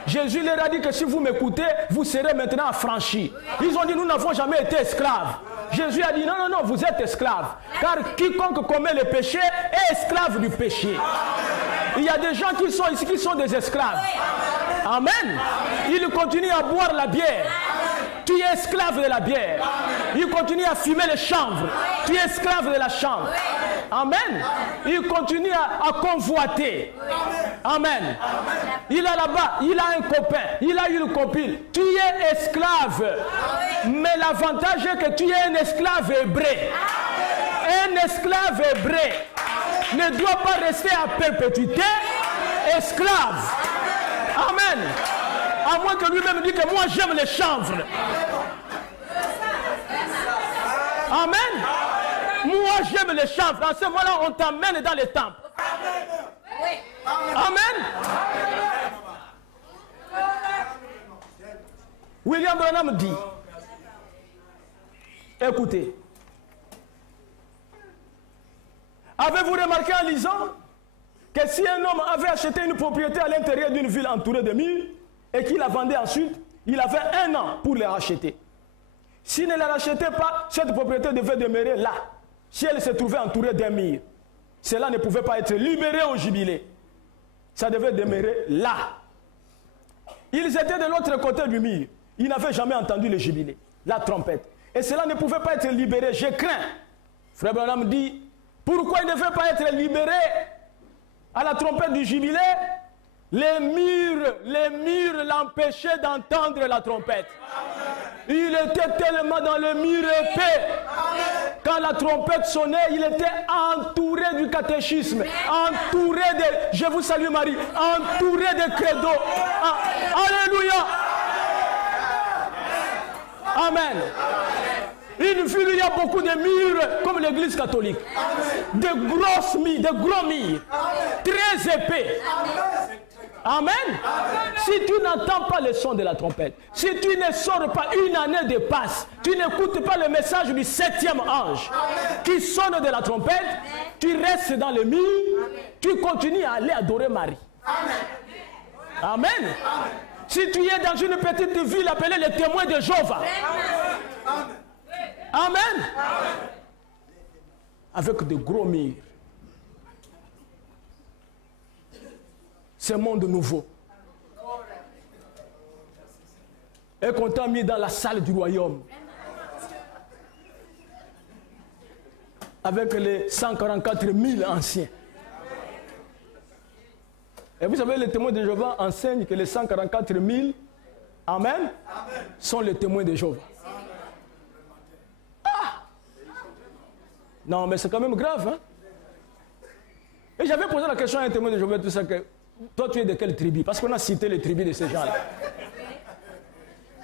Jésus leur a dit que si vous m'écoutez, vous serez maintenant affranchis. Ils ont dit, nous n'avons jamais été esclaves. Jésus a dit, non, non, non, vous êtes esclaves. Car quiconque commet le péché est esclave du péché. Il y a des gens qui sont ici qui sont des esclaves. Amen. Ils continuent à boire la bière. Tu es esclave de la bière. Il continue à fumer les chanvres. Tu es esclave de la chambre. Amen. Il continue à convoiter. Amen. Il a là-bas, il a un copain, il a une copine. Tu es esclave. Mais l'avantage est que tu es un esclave hébreu. Un esclave hébreu ne doit pas rester à perpétuité esclave. Amen. À moins que lui-même dise que moi j'aime les chanvres. Amen. Moi j'aime les chanvres. En ce moment-là, on t'emmène dans les temples. Amen. William Branham dit, écoutez, avez-vous remarqué en lisant que si un homme avait acheté une propriété à l'intérieur d'une ville entourée de murs et qu'il la vendait ensuite, il avait 1 an pour la racheter. S'il ne la rachetait pas, cette propriété devait demeurer là. Si elle se trouvait entourée d'un mur, cela ne pouvait pas être libéré au jubilé. Ça devait demeurer là. Ils étaient de l'autre côté du mur. Ils n'avaient jamais entendu le jubilé, la trompette. Et cela ne pouvait pas être libéré. Je crains. Frère Branham dit, pourquoi il ne veut pas être libéré à la trompette du jubilé? Les murs l'empêchaient d'entendre la trompette. Il était tellement dans le mur épais. Quand la trompette sonnait, il était entouré du catéchisme, entouré de, je vous salue Marie, entouré de credo. Alléluia. Amen. Une ville où il y a beaucoup de murs, comme l'église catholique. De grosses murs, de gros murs, très épais. Amen. Si tu n'entends pas le son de la trompette, si tu ne sors pas, une année de passe, tu n'écoutes pas le message du 7e ange qui sonne de la trompette, tu restes dans le mur, tu continues à aller adorer Marie. Amen. Si tu es dans une petite ville appelée les témoins de Jéhovah. Amen. Avec de gros murs. Ce monde nouveau. Et qu'on t'a mis dans la salle du royaume. Avec les 144 000 anciens. Et vous savez, les témoins de Jéhovah enseignent que les 144 000, amen, sont les témoins de Jéhovah. Ah! Non, mais c'est quand même grave, hein? Et j'avais posé la question à un témoin de Jéhovah, tout ça, que toi, tu es de quelle tribu? Parce qu'on a cité les tribus de ces gens-là.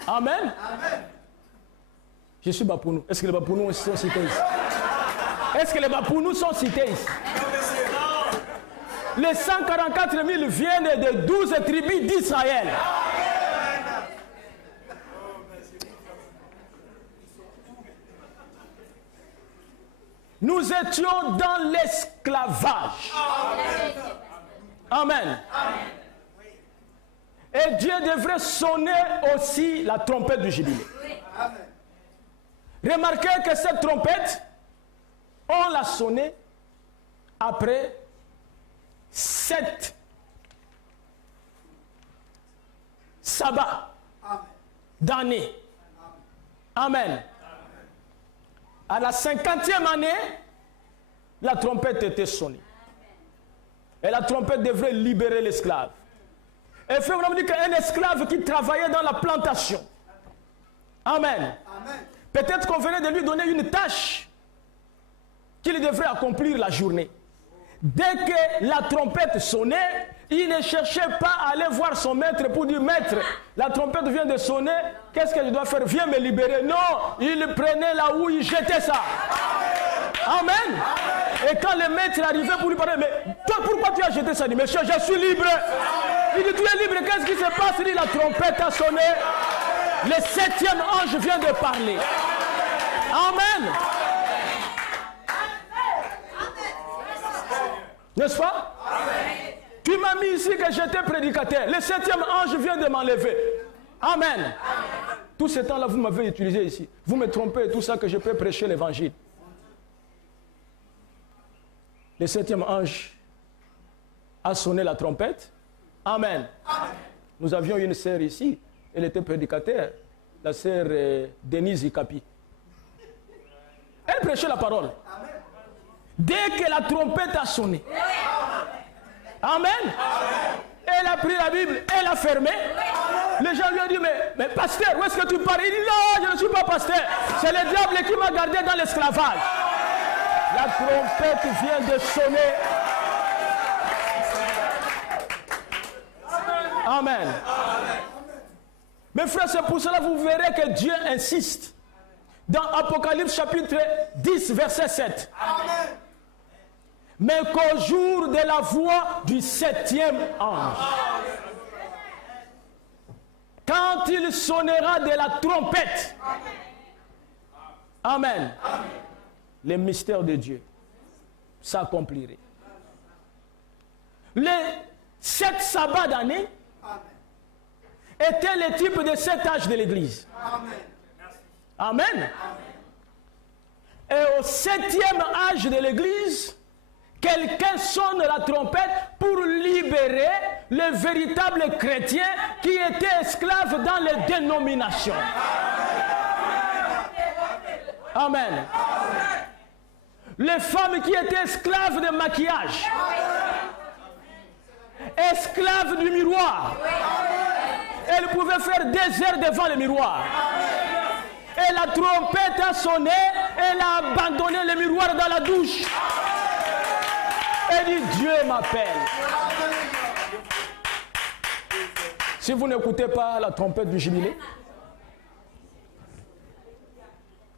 Amen. Je suis Bapounou. Est-ce que les Bapounou sont cités ici? Est-ce que les Bapounou sont cités ici? Les 144 000 viennent de 12 tribus d'Israël. Nous étions dans l'esclavage. Amen. Et Dieu devrait sonner aussi la trompette du jubilé. Remarquez que cette trompette, on l'a sonnée après 7 sabbats d'année. Amen. À la 50e année, la trompette était sonnée. Et la trompette devrait libérer l'esclave. Et frère, on dit qu'un esclave qui travaillait dans la plantation. Amen. Peut-être qu'on venait de lui donner une tâche qu'il devrait accomplir la journée. Dès que la trompette sonnait, il ne cherchait pas à aller voir son maître pour dire, maître, la trompette vient de sonner, qu'est-ce que je dois faire? Viens me libérer. Non, il prenait la houille, il jetait ça. Amen. Et quand le maître arrivait pour lui parler, mais toi, pourquoi tu as jeté ça? Il dit, monsieur, je suis libre. Il dit, tu es libre, qu'est-ce qui se passe? Il dit, la trompette a sonné. Le 7e ange vient de parler. Amen. N'est-ce pas? Tu m'as mis ici que j'étais prédicateur. Le 7e ange vient de m'enlever. Amen. Tout ce temps-là, vous m'avez utilisé ici. Vous me trompez, tout ça, que je peux prêcher l'évangile. Le 7e ange a sonné la trompette. Amen. Nous avions une sœur ici. Elle était prédicateur. La sœur Denise Ikapi. Elle prêchait la parole. Dès que la trompette a sonné. Amen. Elle a pris la Bible, elle a fermé. Les gens lui ont dit, mais pasteur, où est-ce que tu parles? Il dit, non, je ne suis pas pasteur. C'est le diable qui m'a gardé dans l'esclavage. La trompette vient de sonner. Amen. Mes frères, c'est pour cela que vous verrez que Dieu insiste. Dans Apocalypse chapitre 10, verset 7. Amen. Mais qu'au jour de la voix du 7e ange, quand il sonnera de la trompette, amen, les mystères de Dieu s'accompliraient. Les 7 sabbats d'année étaient les types de 7 âges de l'Église. Amen. Et au 7e âge de l'Église, quelqu'un sonne la trompette pour libérer les véritables chrétiens qui étaient esclaves dans les dénominations. Amen. Les femmes qui étaient esclaves de maquillage, esclaves du miroir, elles pouvaient faire des heures devant le miroir. Et la trompette a sonné, elle a abandonné le miroir dans la douche. Elle dit, Dieu m'appelle. Si vous n'écoutez pas la trompette du jubilé,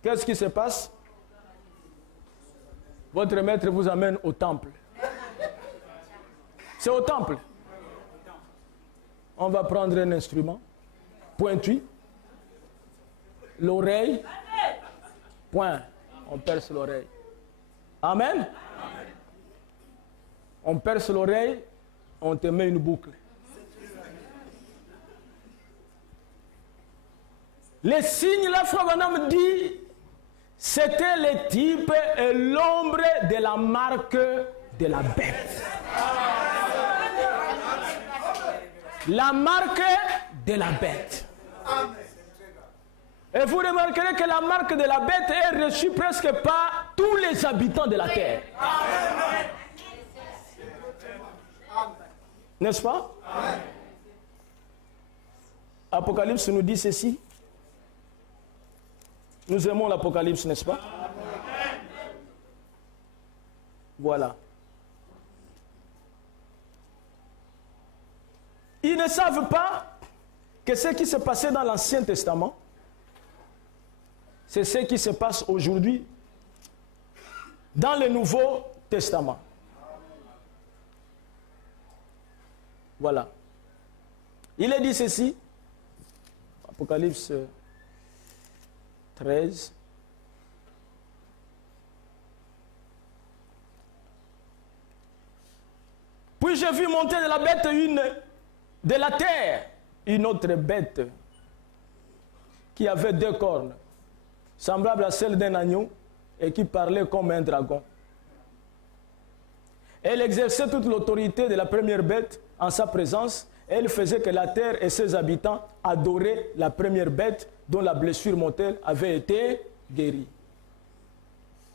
qu'est-ce qui se passe? Votre maître vous amène au temple. C'est au temple. On va prendre un instrument pointu, l'oreille, point, on perce l'oreille. Amen. On perce l'oreille, on te met une boucle. Les signes, la foi Vanam dit, c'était le type et l'ombre de la marque de la bête. La marque de la bête. Et vous remarquerez que la marque de la bête est reçue presque par tous les habitants de la terre. N'est-ce pas? Apocalypse nous dit ceci. Nous aimons l'Apocalypse, n'est-ce pas? Voilà. Ils ne savent pas que ce qui se passait dans l'Ancien Testament, c'est ce qui se passe aujourd'hui dans le Nouveau Testament. Voilà. Il est dit ceci, Apocalypse 13. Puis j'ai vu monter de la bête de la terre, une autre bête qui avait 2 cornes, semblable à celle d'un agneau et qui parlait comme un dragon. Elle exerçait toute l'autorité de la première bête en sa présence. Elle faisait que la terre et ses habitants adoraient la première bête dont la blessure mortelle avait été guérie.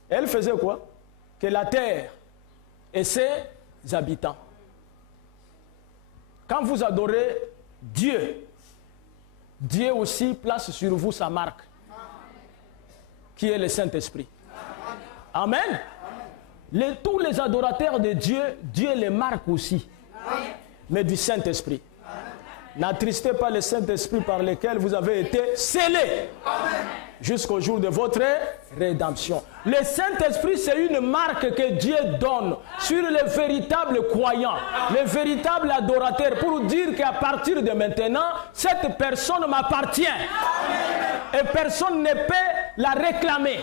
Elle faisait quoi? Que la terre et ses habitants. Quand vous adorez Dieu, Dieu aussi place sur vous sa marque, qui est le Saint-Esprit. Amen. Tous les adorateurs de Dieu, Dieu les marque aussi, mais du Saint-Esprit. N'attristez pas le Saint-Esprit par lequel vous avez été scellés jusqu'au jour de votre rédemption. Le Saint-Esprit, c'est une marque que Dieu donne sur les véritables croyants, les véritables adorateurs, pour dire qu'à partir de maintenant, cette personne m'appartient. et personne ne peut la réclamer.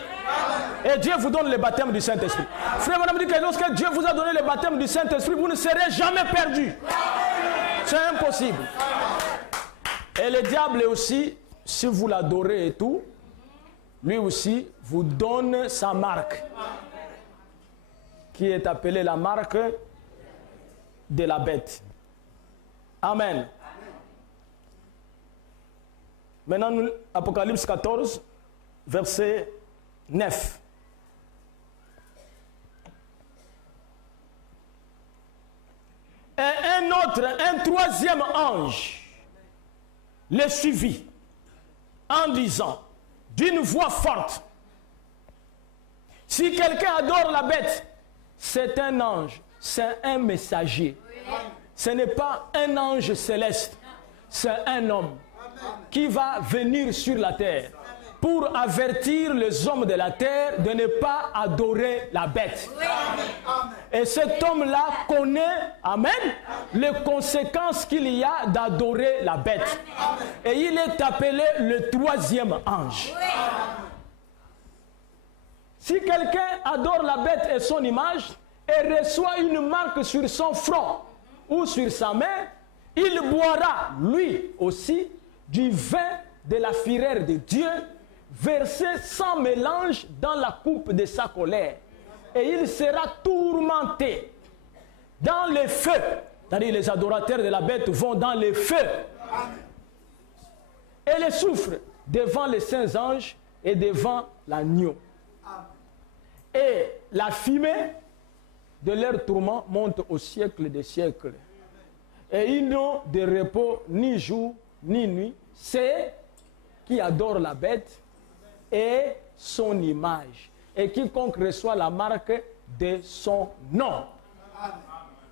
Et Dieu vous donne le baptême du Saint-Esprit. Frère, madame, dit que lorsque Dieu vous a donné le baptême du Saint-Esprit, vous ne serez jamais perdu. C'est impossible. Et le diable aussi, si vous l'adorez et tout, lui aussi vous donne sa marque, qui est appelée la marque de la bête. Amen. Maintenant, Apocalypse 14, verset 9. Et un troisième ange le suivit en disant d'une voix forte: si quelqu'un adore la bête, c'est un ange, c'est un messager. Ce n'est pas un ange céleste, c'est un homme qui va venir sur la terre pour avertir les hommes de la terre de ne pas adorer la bête. Et cet homme-là connaît, amen, les conséquences qu'il y a d'adorer la bête. Et il est appelé le troisième ange. Si quelqu'un adore la bête et son image et reçoit une marque sur son front ou sur sa main, il boira, lui aussi, du vin de la fureur de Dieu, versé sans mélange dans la coupe de sa colère. Et il sera tourmenté dans le feu. C'est-à-dire les adorateurs de la bête vont dans le feu. Et le soufre devant les saints anges et devant l'agneau. Et la fumée de leur tourment monte au siècle des siècles. Et ils n'ont de repos ni jour ni nuit. C'est qui adore la bête et son image. Et quiconque reçoit la marque de son nom.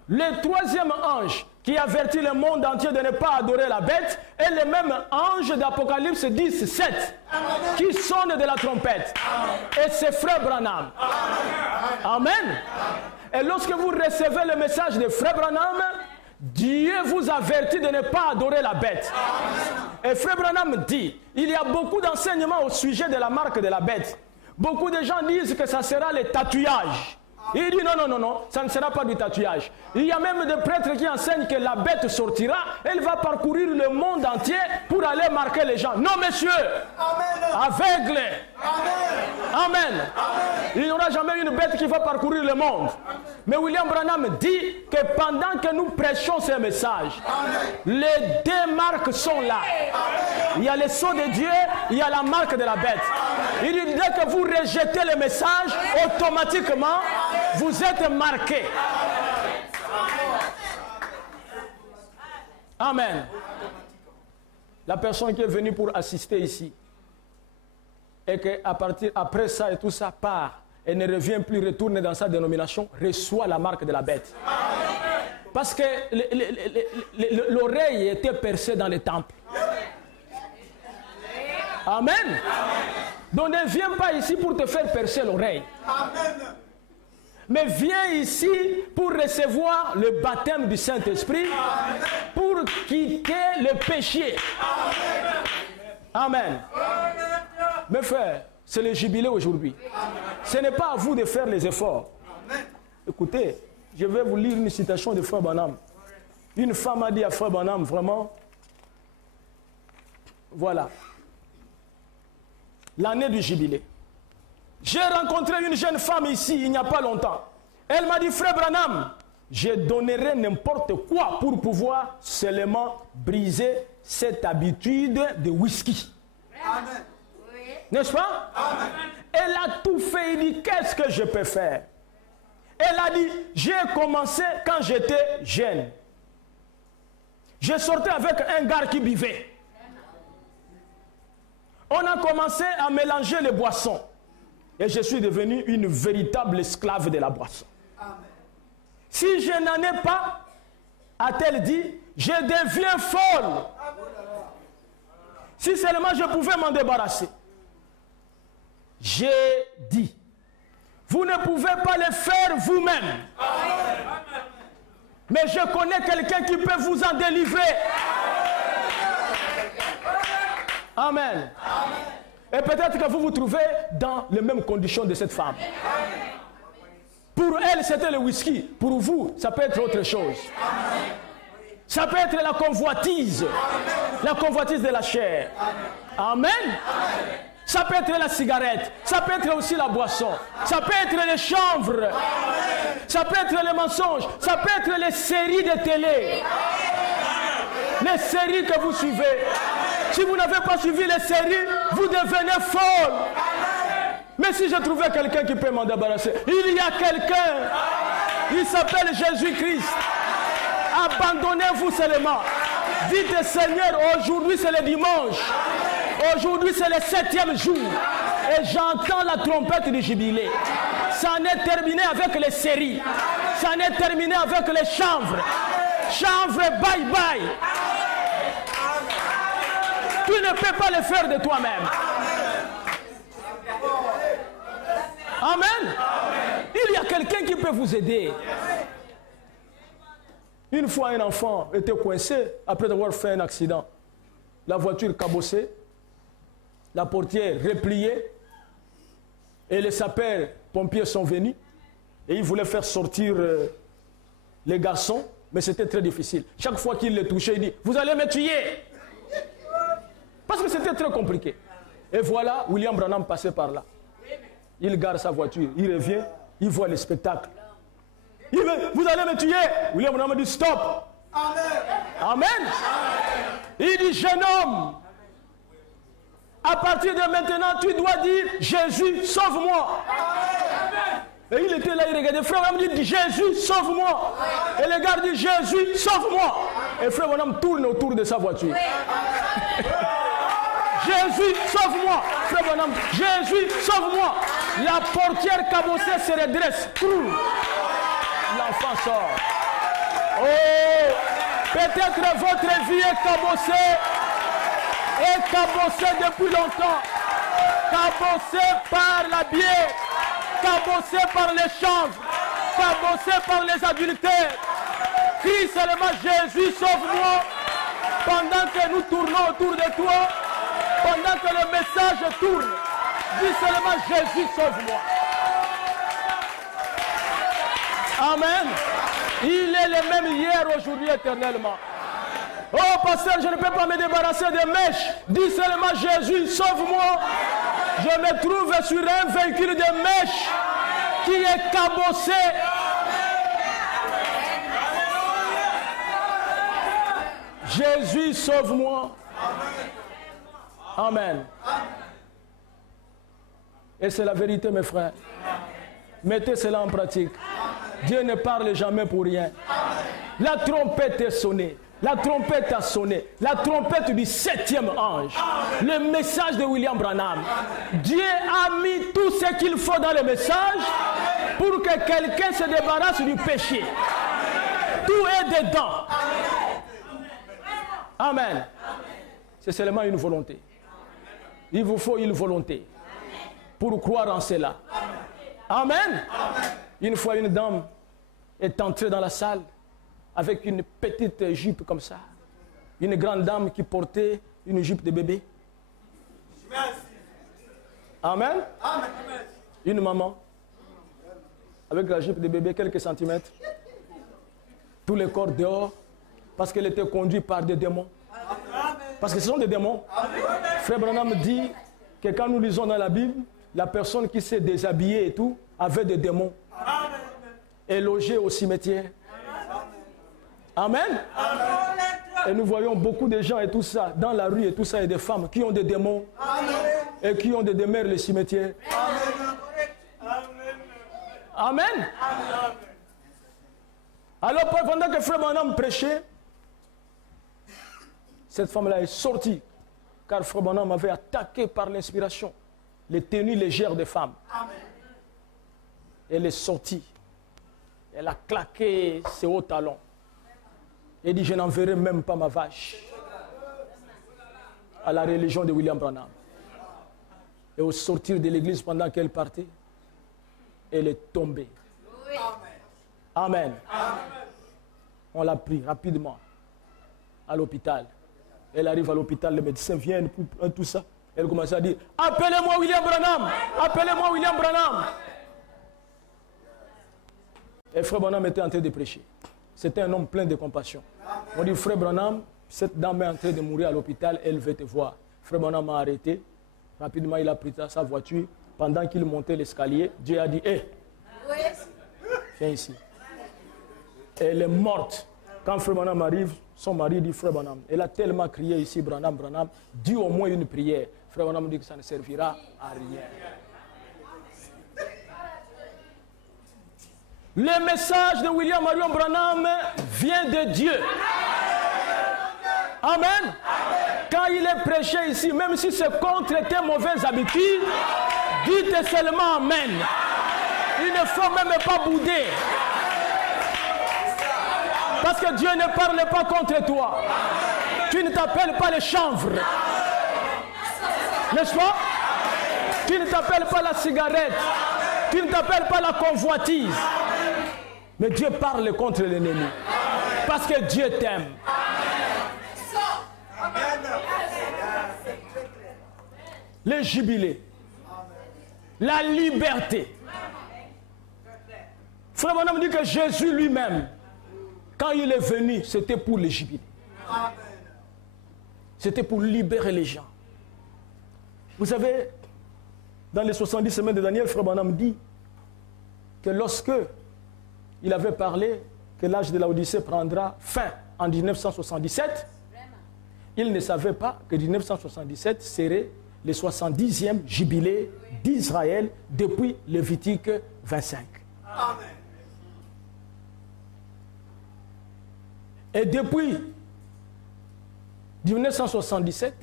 Le troisième ange qui avertit le monde entier de ne pas adorer la bête est le même ange d'Apocalypse 10, 7 qui sonne de la trompette. Et c'est Frère Branham. Amen. Et lorsque vous recevez le message de Frère Branham, Dieu vous avertit de ne pas adorer la bête. Et Frère Branham dit, il y a beaucoup d'enseignements au sujet de la marque de la bête. Beaucoup de gens disent que ça sera le tatouage. Il dit non, ça ne sera pas du tatouage. Il y a même des prêtres qui enseignent que la bête sortira, elle va parcourir le monde entier pour aller marquer les gens. Non, monsieur, aveugle. Amen. Il n'y aura jamais une bête qui va parcourir le monde. Mais William Branham dit que pendant que nous prêchons ces messages, les deux marques sont là. Il y a le sceau de Dieu, il y a la marque de la bête. Il dit dès que vous rejetez le message, automatiquement, vous êtes marqué. Amen. La personne qui est venue pour assister ici, et qu'après ça et tout ça part, et ne revient plus retourner dans sa dénomination, reçoit la marque de la bête. Parce que l'oreille était percée dans les temples. Amen. Donc ne viens pas ici pour te faire percer l'oreille. Mais viens ici pour recevoir le baptême du Saint-Esprit, pour quitter le péché. Amen. Mes frères, c'est le jubilé aujourd'hui. Ce n'est pas à vous de faire les efforts. Écoutez, je vais vous lire une citation de Frère Branham. Une femme a dit à Frère Branham, vraiment, voilà, l'année du jubilé. J'ai rencontré une jeune femme ici, il n'y a pas longtemps. Elle m'a dit, Frère Branham, je donnerai n'importe quoi pour pouvoir seulement briser cette habitude de whisky. Amen. N'est-ce pas? Amen. Elle a tout fait, il dit, qu'est-ce que je peux faire? Elle a dit, j'ai commencé quand j'étais jeune. Je sortais avec un gars qui buvait. On a commencé à mélanger les boissons. Et je suis devenu une véritable esclave de la boisson. Amen. Si je n'en ai pas, a-t-elle dit, je deviens folle. Si seulement je pouvais m'en débarrasser. J'ai dit, vous ne pouvez pas le faire vous-même. Mais je connais quelqu'un qui peut vous en délivrer. Amen. Et peut-être que vous vous trouvez dans les mêmes conditions de cette femme. Pour elle, c'était le whisky. Pour vous, ça peut être autre chose. Ça peut être la convoitise. La convoitise de la chair. Amen. Ça peut être la cigarette. Ça peut être aussi la boisson. Ça peut être les chanvres. Ça peut être les mensonges. Ça peut être les séries de télé. Les séries que vous suivez. Si vous n'avez pas suivi les séries, vous devenez folle. Mais si je trouvais quelqu'un qui peut m'en débarrasser, il y a quelqu'un. Il s'appelle Jésus-Christ. Abandonnez-vous seulement. Dites Seigneur, aujourd'hui c'est le dimanche. Aujourd'hui c'est le 7e jour. Et j'entends la trompette du jubilé. Ça en est terminé avec les séries. Ça en est terminé avec les chanvres. Chanvre, bye bye. Tu ne peux pas le faire de toi-même. Amen. Il y a quelqu'un qui peut vous aider. Une fois, un enfant était coincé après avoir fait un accident. La voiture cabossée, la portière repliée, et les sapeurs-pompiers sont venus, et ils voulaient faire sortir les garçons, mais c'était très difficile. Chaque fois qu'il les touchait, il dit, vous allez me tuer. Parce que c'était très compliqué. Et voilà, William Branham passait par là. Il garde sa voiture, il revient, il voit le spectacle. Il dit, vous allez me tuer. William Branham dit, stop. Amen. Amen. Il dit, jeune homme, à partir de maintenant, tu dois dire, Jésus, sauve-moi. Et il était là, il regardait. Frère Branham dit, Jésus, sauve-moi. Et le gars dit, Jésus, sauve-moi. Et frère Branham tourne autour de sa voiture. Jésus, sauve-moi. Frère Branham, Jésus, sauve-moi. La portière cabossée se redresse. L'enfant sort. Oh, peut-être votre vie est cabossée. Est cabossée depuis longtemps. Cabossée par la bière. Cabossée par les chanvres. Cabossée par les adultères. Crie seulement Jésus, sauve-moi. Pendant que nous tournons autour de toi. Pendant que le message tourne, dis seulement Jésus, sauve-moi. Amen. Il est le même hier, aujourd'hui, éternellement. Oh, pasteur, je ne peux pas me débarrasser des mèches. Dis seulement Jésus, sauve-moi. Je me trouve sur un véhicule de mèches qui est cabossé. Jésus, sauve-moi. Amen. Et c'est la vérité, mes frères. Mettez cela en pratique. Dieu ne parle jamais pour rien. La trompette est sonnée. La trompette a sonné. La trompette du 7e ange. Le message de William Branham. Dieu a mis tout ce qu'il faut dans le message pour que quelqu'un se débarrasse du péché. Tout est dedans. Amen. C'est seulement une volonté. Il vous faut une volonté pour croire en cela. Amen. Une fois, une dame est entrée dans la salle avec une petite jupe comme ça. Une grande dame qui portait une jupe de bébé. Amen. Une maman avec la jupe de bébé, quelques centimètres. Tous les corps dehors parce qu'elle était conduite par des démons. Parce que ce sont des démons. Frère Branham dit que quand nous lisons dans la Bible, la personne qui s'est déshabillée et tout avait des démons. Et logé au cimetière. Amen. Et nous voyons beaucoup de gens et tout ça, dans la rue et tout ça, et des femmes qui ont des démons. Et qui ont des demeures les cimetières. Amen. Alors pendant que Frère Branham prêchait, cette femme-là est sortie, car Frère Branham avait attaqué par l'inspiration les tenues légères des femmes. Amen. Elle est sortie. Elle a claqué ses hauts talons. Elle dit, je n'enverrai même pas ma vache à la religion de William Branham. Et au sortir de l'église, pendant qu'elle partait, elle est tombée. Amen. Amen. On l'a pris rapidement à l'hôpital. Elle arrive à l'hôpital, les médecins viennent pour tout ça. Elle commençait à dire, appelez-moi William Branham, appelez-moi William Branham. Et frère Branham était en train de prêcher. C'était un homme plein de compassion. On dit, frère Branham, cette dame est en train de mourir à l'hôpital, elle veut te voir. Frère Branham m'a arrêté. Rapidement, il a pris sa voiture. Pendant qu'il montait l'escalier, Dieu a dit, hé, viens ici. Elle est morte. Quand frère Branham arrive, son mari dit, frère Branham, elle a tellement crié ici, Branham, Branham, dis au moins une prière. Frère Branham dit que ça ne servira à rien. Le message de William Marion Branham vient de Dieu. Amen. Quand il est prêché ici, même si c'est contre tes mauvaises habitudes, dites seulement Amen. Il ne faut même pas bouder. Parce que Dieu ne parle pas contre toi. Tu ne t'appelles pas le chanvre. N'est-ce pas? Tu ne t'appelles pas la cigarette. Tu ne t'appelles pas la convoitise. Mais Dieu parle contre l'ennemi. Parce que Dieu t'aime. Le jubilé. La liberté. Frère Branham dit que Jésus lui-même, quand il est venu, c'était pour le jubilé. C'était pour libérer les gens. Vous savez, dans les 70 semaines de Daniel, frère Branham dit que lorsque il avait parlé que l'âge de la Odyssée prendra fin en 1977, il ne savait pas que 1977 serait le 70e jubilé d'Israël depuis Lévitique 25. Amen. Et depuis 1977,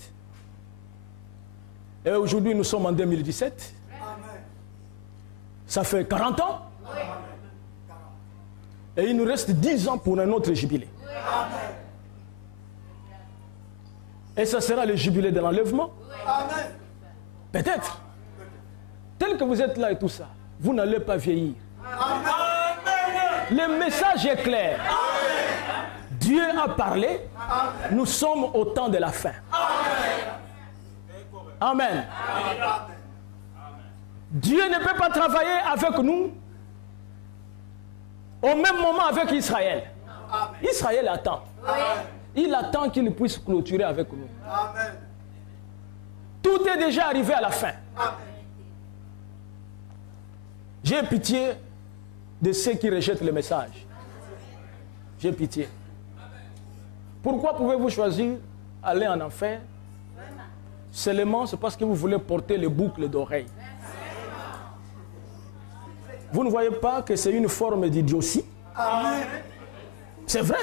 et aujourd'hui nous sommes en 2017, amen, ça fait 40 ans. Oui. Et il nous reste 10 ans pour un autre jubilé. Oui. Et ça sera le jubilé de l'enlèvement. Oui. Peut-être. Tel que vous êtes là et tout ça, vous n'allez pas vieillir. Amen. Le message est clair. Amen. Dieu a parlé. Amen. Nous sommes au temps de la fin. Amen. Amen. Dieu ne peut pas travailler avec nous au même moment avec Israël. Amen. Israël attend. Amen. Il attend qu'il puisse clôturer avec nous. Amen. Tout est déjà arrivé à la fin. Amen. J'ai pitié de ceux qui rejettent le message. J'ai pitié. Pourquoi pouvez-vous choisir aller en enfer? Seulement, c'est parce que vous voulez porter les boucles d'oreilles. Vous ne voyez pas que c'est une forme d'idiotie? C'est vrai.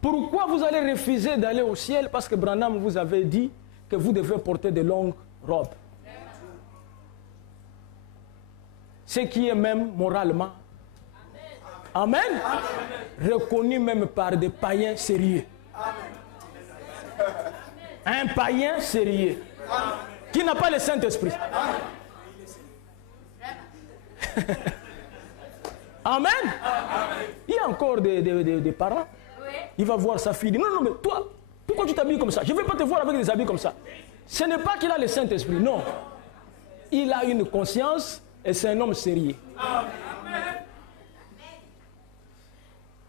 Pourquoi vous allez refuser d'aller au ciel? Parce que Branham vous avait dit que vous devez porter de longues robes. Ce qui est même moralement, amen, reconnu même par des païens sérieux. Un païen sérieux qui n'a pas le Saint-Esprit. Amen. Il y a encore des parents. Il va voir sa fille. Il dit, non, mais toi, pourquoi tu t'habilles comme ça? Je ne vais pas te voir avec des habits comme ça. Ce n'est pas qu'il a le Saint-Esprit, non. Il a une conscience et c'est un homme sérieux.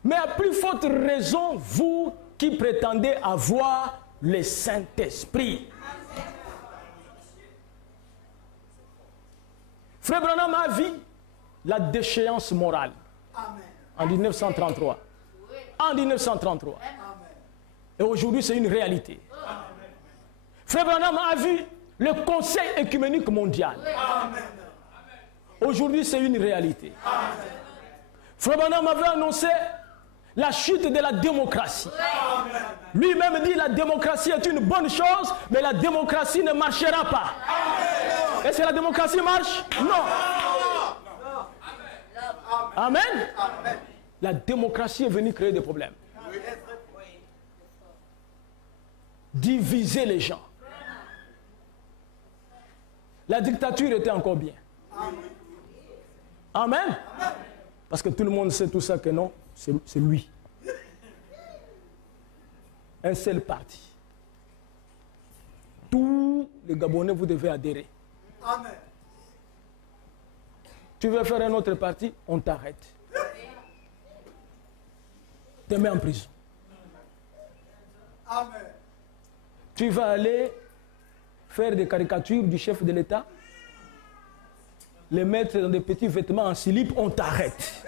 Mais à plus forte raison, vous qui prétendez avoir le Saint-Esprit. Frère Branham a vu la déchéance morale. En 1933. En 1933. Et aujourd'hui, c'est une réalité. Frère Branham a vu le Conseil écuménique mondial. Aujourd'hui, c'est une réalité. Frère Branham avait annoncé la chute de la démocratie. Lui-même dit la démocratie est une bonne chose, mais la démocratie ne marchera pas. Est-ce que la démocratie marche? Non. Amen. La démocratie est venue créer des problèmes. Diviser les gens. La dictature était encore bien. Amen. Parce que tout le monde sait tout ça que non, c'est lui. Un seul parti. tous les Gabonais, vous devez adhérer. Amen. Tu veux faire un autre parti, on t'arrête. Te mets en prison. Amen. Tu vas aller faire des caricatures du chef de l'État, les mettre dans des petits vêtements en slip, on t'arrête.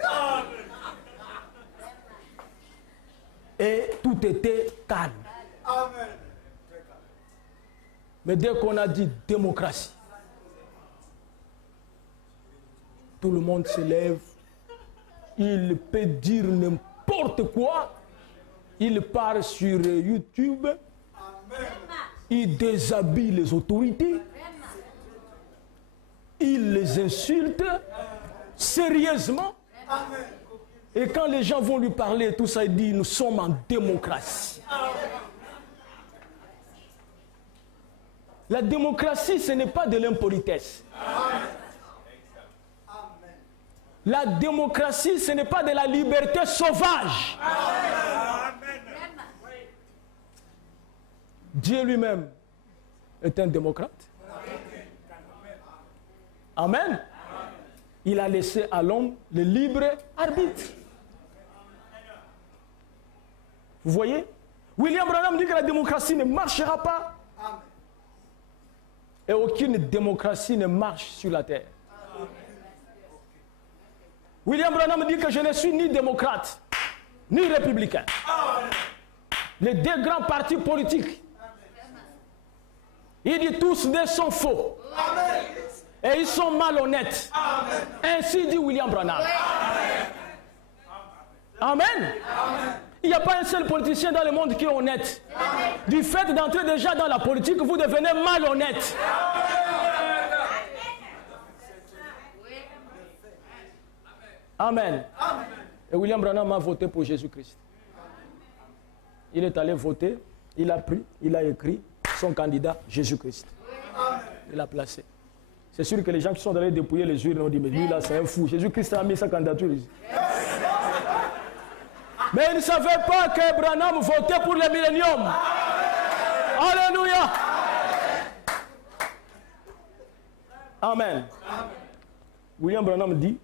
Et tout était calme. Amen. Mais dès qu'on a dit démocratie, tout le monde se lève, il peut dire n'importe quoi, il part sur YouTube, Amen. il déshabille les autorités, il les insulte sérieusement. Amen. Et quand les gens vont lui parler, tout ça, il dit, nous sommes en démocratie. La démocratie, ce n'est pas de l'impolitesse. La démocratie, ce n'est pas de la liberté sauvage. Dieu lui-même est un démocrate. Amen. Il a laissé à l'homme le libre arbitre. Vous voyez? William Branham dit que la démocratie ne marchera pas. Amen. Et aucune démocratie ne marche sur la terre. William Branham dit que je ne suis ni démocrate, ni républicain. Les deux grands partis politiques, il dit tous deux sont faux. Amen. Et ils sont malhonnêtes. Ainsi dit William Branham. Amen. Il n'y a pas un seul politicien dans le monde qui est honnête. Du fait d'entrer déjà dans la politique, vous devenez malhonnête. Amen. Et William Branham a voté pour Jésus-Christ. Il est allé voter, il a pris, il a écrit son candidat, Jésus-Christ. Il l'a placé. C'est sûr que les gens qui sont allés dépouiller les urnes ont dit, mais lui là c'est un fou. Jésus-Christ a mis sa candidature ici. Mais ils ne savaient pas que Branham votait pour le millénium. Alléluia. Amen. William Branham dit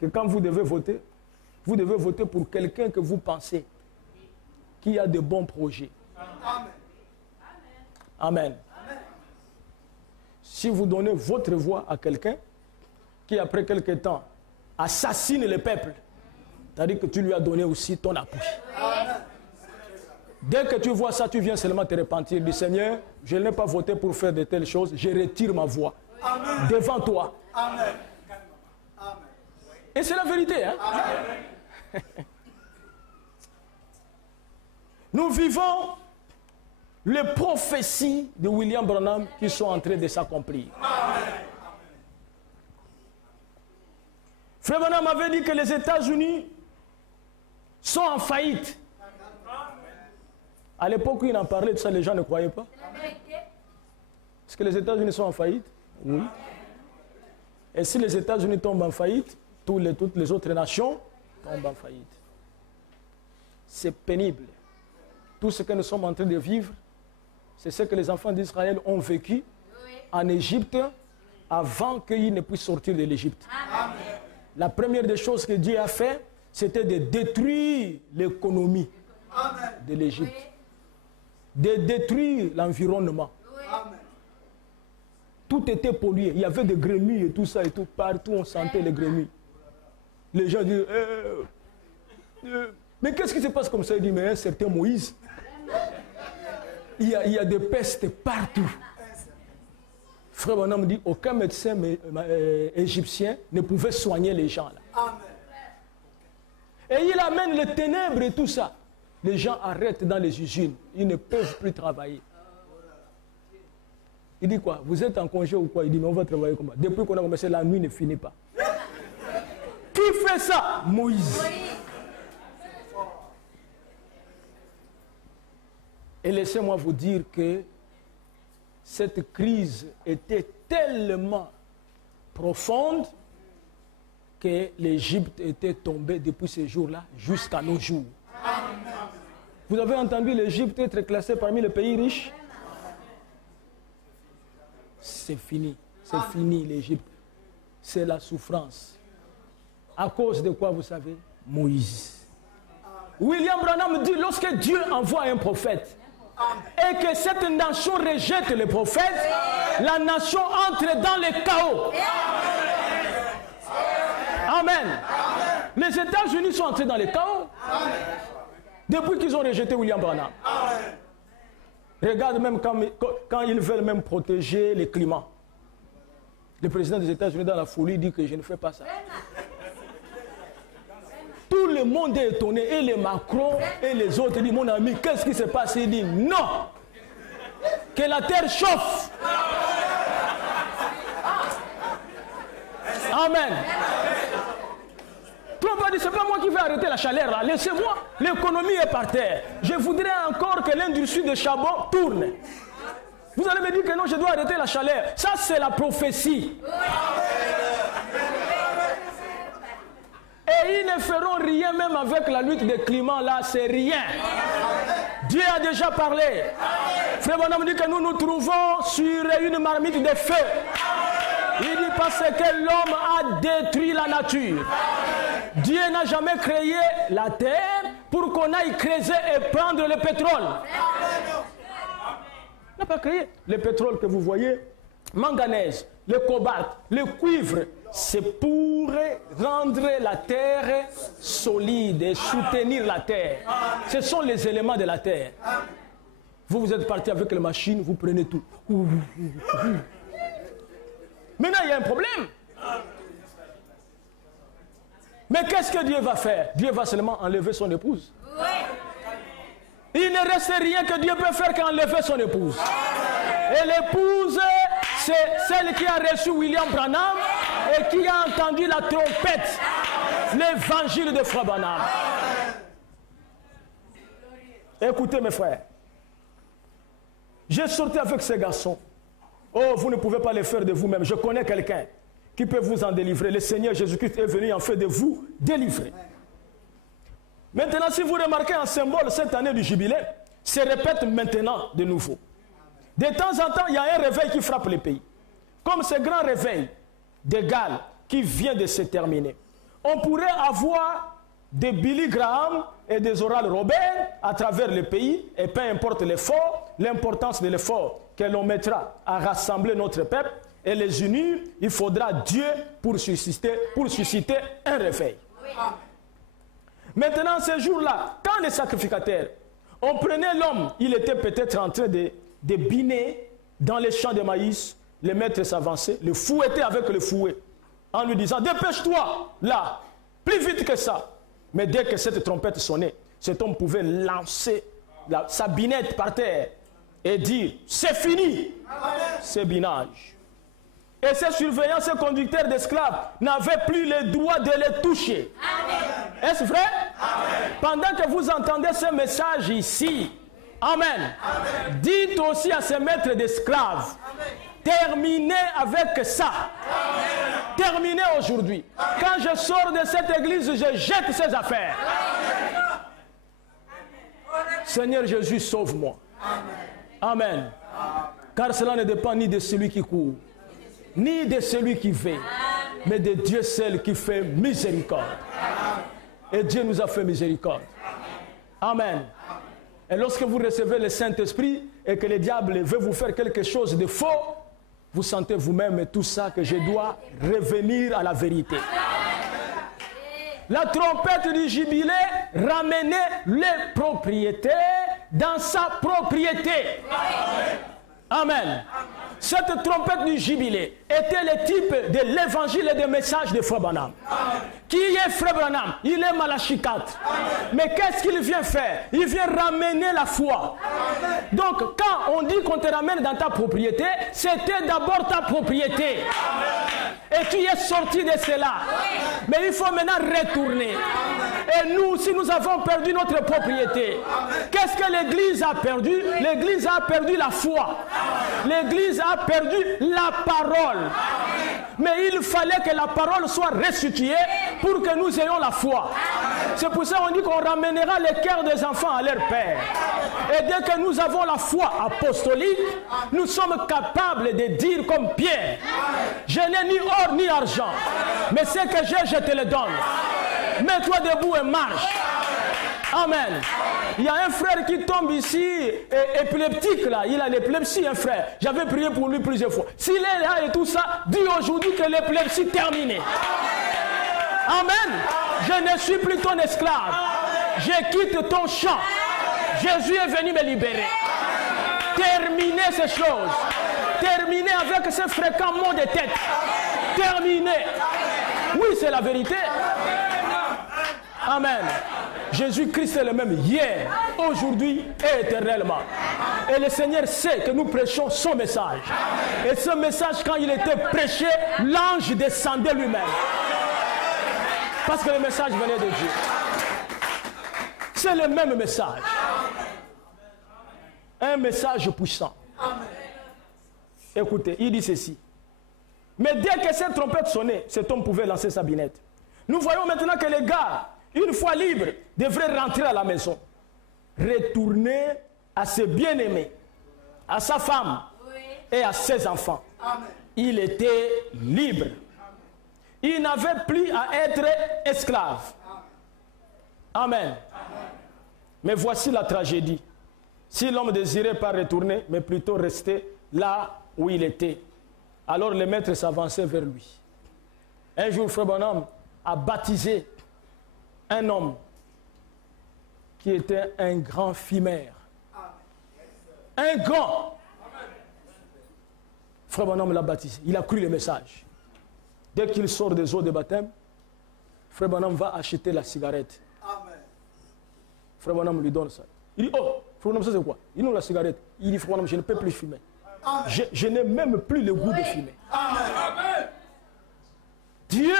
que quand vous devez voter pour quelqu'un que vous pensez qui a de bons projets. Amen. Amen. Si vous donnez votre voix à quelqu'un qui, après quelque temps, assassine le peuple, c'est-à-dire que tu lui as donné aussi ton appui. Dès que tu vois ça, tu viens seulement te repentir du Seigneur, je n'ai pas voté pour faire de telles choses, je retire ma voix. Amen. Devant toi. Amen. Amen. Et c'est la vérité. Hein? Nous vivons les prophéties de William Branham qui sont en train de s'accomplir. Frère Branham avait dit que les États-Unis sont en faillite. À l'époque où il en parlait, tout ça, les gens ne croyaient pas. Est-ce que les États-Unis sont en faillite? Oui. Et si les États-Unis tombent en faillite, toutes les autres nations tombent en faillite. C'est pénible. Tout ce que nous sommes en train de vivre, c'est ce que les enfants d'Israël ont vécu en Égypte avant qu'ils ne puissent sortir de l'Égypte. La première des choses que Dieu a fait, c'était de détruire l'économie de l'Égypte, de détruire l'environnement. Tout était pollué. Il y avait des grenouilles et tout ça et tout. Partout, on sentait les grenouilles. Les gens disent, mais qu'est-ce qui se passe comme ça? Il dit, mais un certain Moïse, il y a des pestes partout. Frère Branham dit, aucun médecin égyptien ne pouvait soigner les gens là. Et il amène les ténèbres et tout ça. Les gens arrêtent dans les usines. Ils ne peuvent plus travailler. Il dit quoi? Vous êtes en congé ou quoi? Il dit, mais on va travailler comment? Depuis qu'on a commencé, la nuit ne finit pas. Qui fait ça? Moïse. Et laissez-moi vous dire que cette crise était tellement profonde que l'Égypte était tombée depuis ces jours-là jusqu'à nos jours. Vous avez entendu l'Égypte être classée parmi les pays riches? c'est fini. C'est fini l'Égypte. C'est la souffrance. À cause de quoi, vous savez? Moïse. William Branham dit, lorsque Dieu envoie un prophète et que cette nation rejette le prophète, la nation entre dans le chaos. Amen. Les États-Unis sont entrés dans le chaos depuis qu'ils ont rejeté William Branham. Regarde même quand ils veulent même protéger le climat. Le président des États-Unis dans la folie dit que je ne fais pas ça. Tout le monde est étonné, et les Macron et les autres disent, mon ami, qu'est-ce qui se passe? Il dit, non, que la terre chauffe. Amen. Trump a dit, c'est pas moi qui vais arrêter la chaleur là, laissez-moi, l'économie est par terre. Je voudrais encore que l'industrie de charbon tourne. Vous allez me dire que non, je dois arrêter la chaleur. Ça, c'est la prophétie. Et ils ne feront rien même avec la lutte des climats là, c'est rien. Dieu a déjà parlé. Frère Bonhomme dit que nous nous trouvons sur une marmite de feu. Il dit parce que l'homme a détruit la nature. Dieu n'a jamais créé la terre pour qu'on aille creuser et prendre le pétrole. Il n'a pas créé. Le pétrole que vous voyez, manganèse, le cobalt, le cuivre, c'est pour rendre la terre solide et soutenir la terre. Ce sont les éléments de la terre. Vous êtes parti avec les machines, vous prenez tout. Maintenant, il y a un problème. Mais qu'est-ce que Dieu va faire? Dieu va seulement enlever son épouse. Il ne reste rien que Dieu peut faire qu'enlever son épouse. Et l'épouse, c'est celle qui a reçu William Branham et qui a entendu la trompette, l'évangile de Frère Branham. Écoutez mes frères, j'ai sorti avec ces garçons. Oh, vous ne pouvez pas le faire de vous-même. Je connais quelqu'un qui peut vous en délivrer. Le Seigneur Jésus-Christ est venu en fait de vous délivrer. Maintenant, si vous remarquez un symbole cette année du jubilé, se répète maintenant de nouveau. De temps en temps, il y a un réveil qui frappe le pays. Comme ce grand réveil de Galles qui vient de se terminer. On pourrait avoir des Billy Graham et des Oral Roberts à travers le pays, et peu importe l'effort, l'importance de l'effort que l'on mettra à rassembler notre peuple et les unir, il faudra Dieu pour susciter un réveil. Oui. Maintenant, ce jour-là, quand les sacrificateurs, on prenait l'homme, il était peut-être en train de biner dans les champs de maïs, le maître s'avançait, le fouettait avec le fouet, en lui disant, dépêche-toi, là, plus vite que ça. Mais dès que cette trompette sonnait, cet homme pouvait lancer sa binette par terre et dire, c'est fini, ce binage. Et ces surveillants, ces conducteurs d'esclaves n'avaient plus le droit de les toucher. Est-ce vrai? Amen. Pendant que vous entendez ce message ici, Amen. Amen. Dites aussi à ces maîtres d'esclaves, terminez avec ça. Amen. Terminez aujourd'hui. Quand je sors de cette église, je jette ces affaires. Amen. Seigneur Jésus, sauve-moi. Amen. Amen. Car cela ne dépend ni de celui qui court, ni de celui qui veut, mais de Dieu seul qui fait miséricorde. Et Dieu nous a fait miséricorde. Amen. Et lorsque vous recevez le Saint-Esprit et que le diable veut vous faire quelque chose de faux, vous sentez vous-même tout ça que je dois revenir à la vérité. La trompette du jubilé ramenait les propriétaires dans sa propriété. Amen. Cette trompette du jubilé était le type de l'évangile et des messages de Frère Branham. Qui est Frère Branham? Il est Malachie 4. Mais qu'est-ce qu'il vient faire? Il vient ramener la foi. Amen. Donc, quand on dit qu'on te ramène dans ta propriété, c'était d'abord ta propriété. Amen. Et tu es sorti de cela. Oui. Mais il faut maintenant retourner. Amen. Et nous, si nous avons perdu notre propriété, qu'est-ce que l'Église a perdu? L'Église a perdu la foi. L'Église a perdu la parole. Mais il fallait que la parole soit restituée pour que nous ayons la foi. C'est pour ça qu'on dit qu'on ramènera les cœurs des enfants à leur père. Et dès que nous avons la foi apostolique, nous sommes capables de dire comme Pierre, je n'ai ni or ni argent, mais ce que j'ai, je te le donne. Mets-toi debout et marche. Amen. Il y a un frère qui tombe ici, épileptique là, il a l'épilepsie, un frère. J'avais prié pour lui plusieurs fois. S'il est là et tout ça, dis aujourd'hui que l'épilepsie est terminée. Amen. Je ne suis plus ton esclave. Je quitte ton champ. Jésus est venu me libérer. Terminez ces choses. Terminez avec ces fréquents maux de tête. Terminez. Oui, c'est la vérité. Amen. Jésus-Christ est le même hier, aujourd'hui et éternellement. Et le Seigneur sait que nous prêchons son message. Et ce message, quand il était prêché, l'ange descendait lui-même. Parce que le message venait de Dieu. C'est le même message. Un message puissant. Écoutez, il dit ceci. Mais dès que cette trompette sonnait, cet homme pouvait lancer sa binette. Nous voyons maintenant que les gars, une fois libres, devraient rentrer à la maison. Retourner à ses bien-aimés, à sa femme et à ses enfants. Il était libre. Il n'avait plus à être esclave. Amen. Mais voici la tragédie. Si l'homme désirait pas retourner, mais plutôt rester là où il était, alors le maître s'avançait vers lui. Un jour, Frère Branham a baptisé un homme qui était un grand fumeur. Un grand. Frère Branham l'a baptisé. Il a cru le message. Dès qu'il sort des eaux de baptême, Frère Branham va acheter la cigarette. Frère Branham lui donne ça. Il dit, oh, Frère Branham, ça c'est quoi? Il nous la cigarette. Il dit, Frère Branham, je ne peux plus fumer. Je n'ai même plus le goût de fumer. Amen. Dieu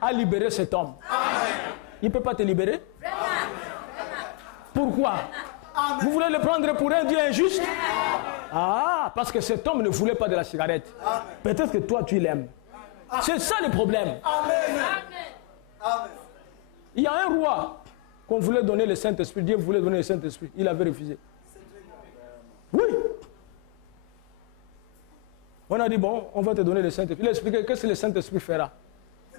a libéré cet homme. Amen. Il ne peut pas te libérer. Pourquoi? Amen. Vous voulez le prendre pour un Dieu injuste? Ah, parce que cet homme ne voulait pas de la cigarette. Peut-être que toi, tu l'aimes. C'est ça le problème. Amen. Amen. Il y a un roi qu'on voulait donner le Saint-Esprit. Dieu voulait donner le Saint-Esprit. Il avait refusé. Oui. On a dit, bon, on va te donner le Saint-Esprit. Il a expliqué qu'est-ce que le Saint-Esprit fera.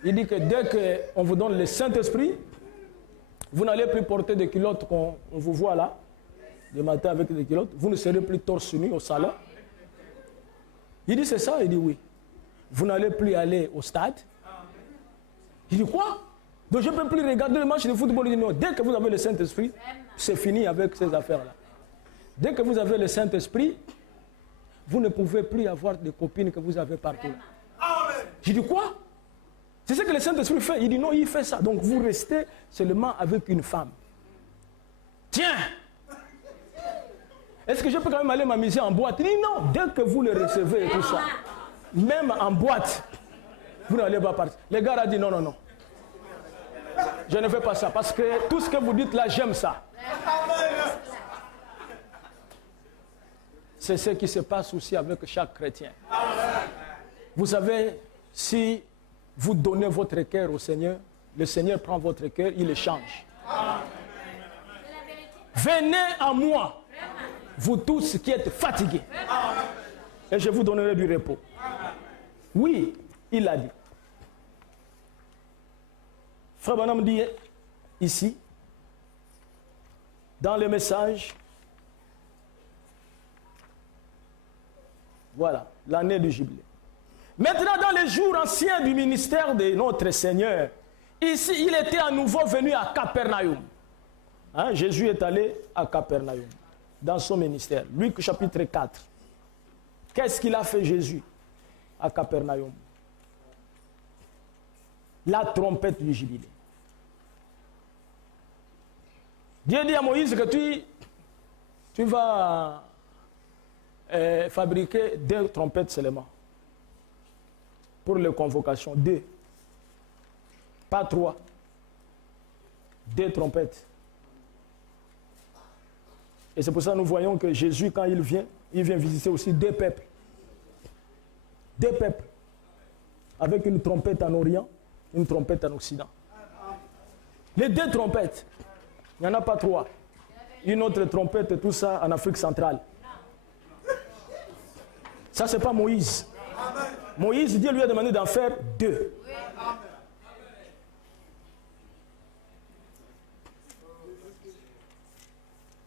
Il dit que dès qu'on vous donne le Saint-Esprit, vous n'allez plus porter des culottes qu'on vous voit là, le matin avec des culottes. Vous ne serez plus torse nu au salon. Il dit, c'est ça? Il dit, oui. Vous n'allez plus aller au stade. Il dit, quoi? Donc je ne peux plus regarder le match de football. Il dit, non, dès que vous avez le Saint-Esprit, c'est fini avec ces affaires-là. Dès que vous avez le Saint-Esprit, vous ne pouvez plus avoir des copines que vous avez partout. J'ai dit quoi? C'est ce que le Saint-Esprit fait. Il dit non, il fait ça. Donc vous restez seulement avec une femme. Tiens! Est-ce que je peux quand même aller m'amuser en boîte? Il dit non, dès que vous le recevez et tout ça, même en boîte, vous n'allez pas partir. Les gars ont dit non, non, non. Je ne fais pas ça parce que tout ce que vous dites là, j'aime ça. C'est ce qui se passe aussi avec chaque chrétien. Vous savez, si vous donnez votre cœur au Seigneur, le Seigneur prend votre cœur, il le change. Venez à moi, vous tous qui êtes fatigués, et je vous donnerai du repos. Oui, il l'a dit. Frère Branham dit ici, dans le message, voilà, l'année du jubilé. Maintenant, dans les jours anciens du ministère de notre Seigneur, ici, il était à nouveau venu à Capernaum. Hein, Jésus est allé à Capernaum, dans son ministère. Luc chapitre 4. Qu'est-ce qu'il a fait Jésus à Capernaum? La trompette du jubilé. Dieu dit à Moïse que tu vas fabriquer 2 trompettes seulement pour les convocations. 2. Pas 3. 2 trompettes. Et c'est pour ça que nous voyons que Jésus, quand il vient visiter aussi 2 peuples. 2 peuples. Avec une trompette en Orient, une trompette en Occident. Les 2 trompettes, il n'y en a pas 3. une autre trompette et tout ça en Afrique centrale. Ça, c'est pas Moïse. Moïse, Dieu lui a demandé d'en faire 2.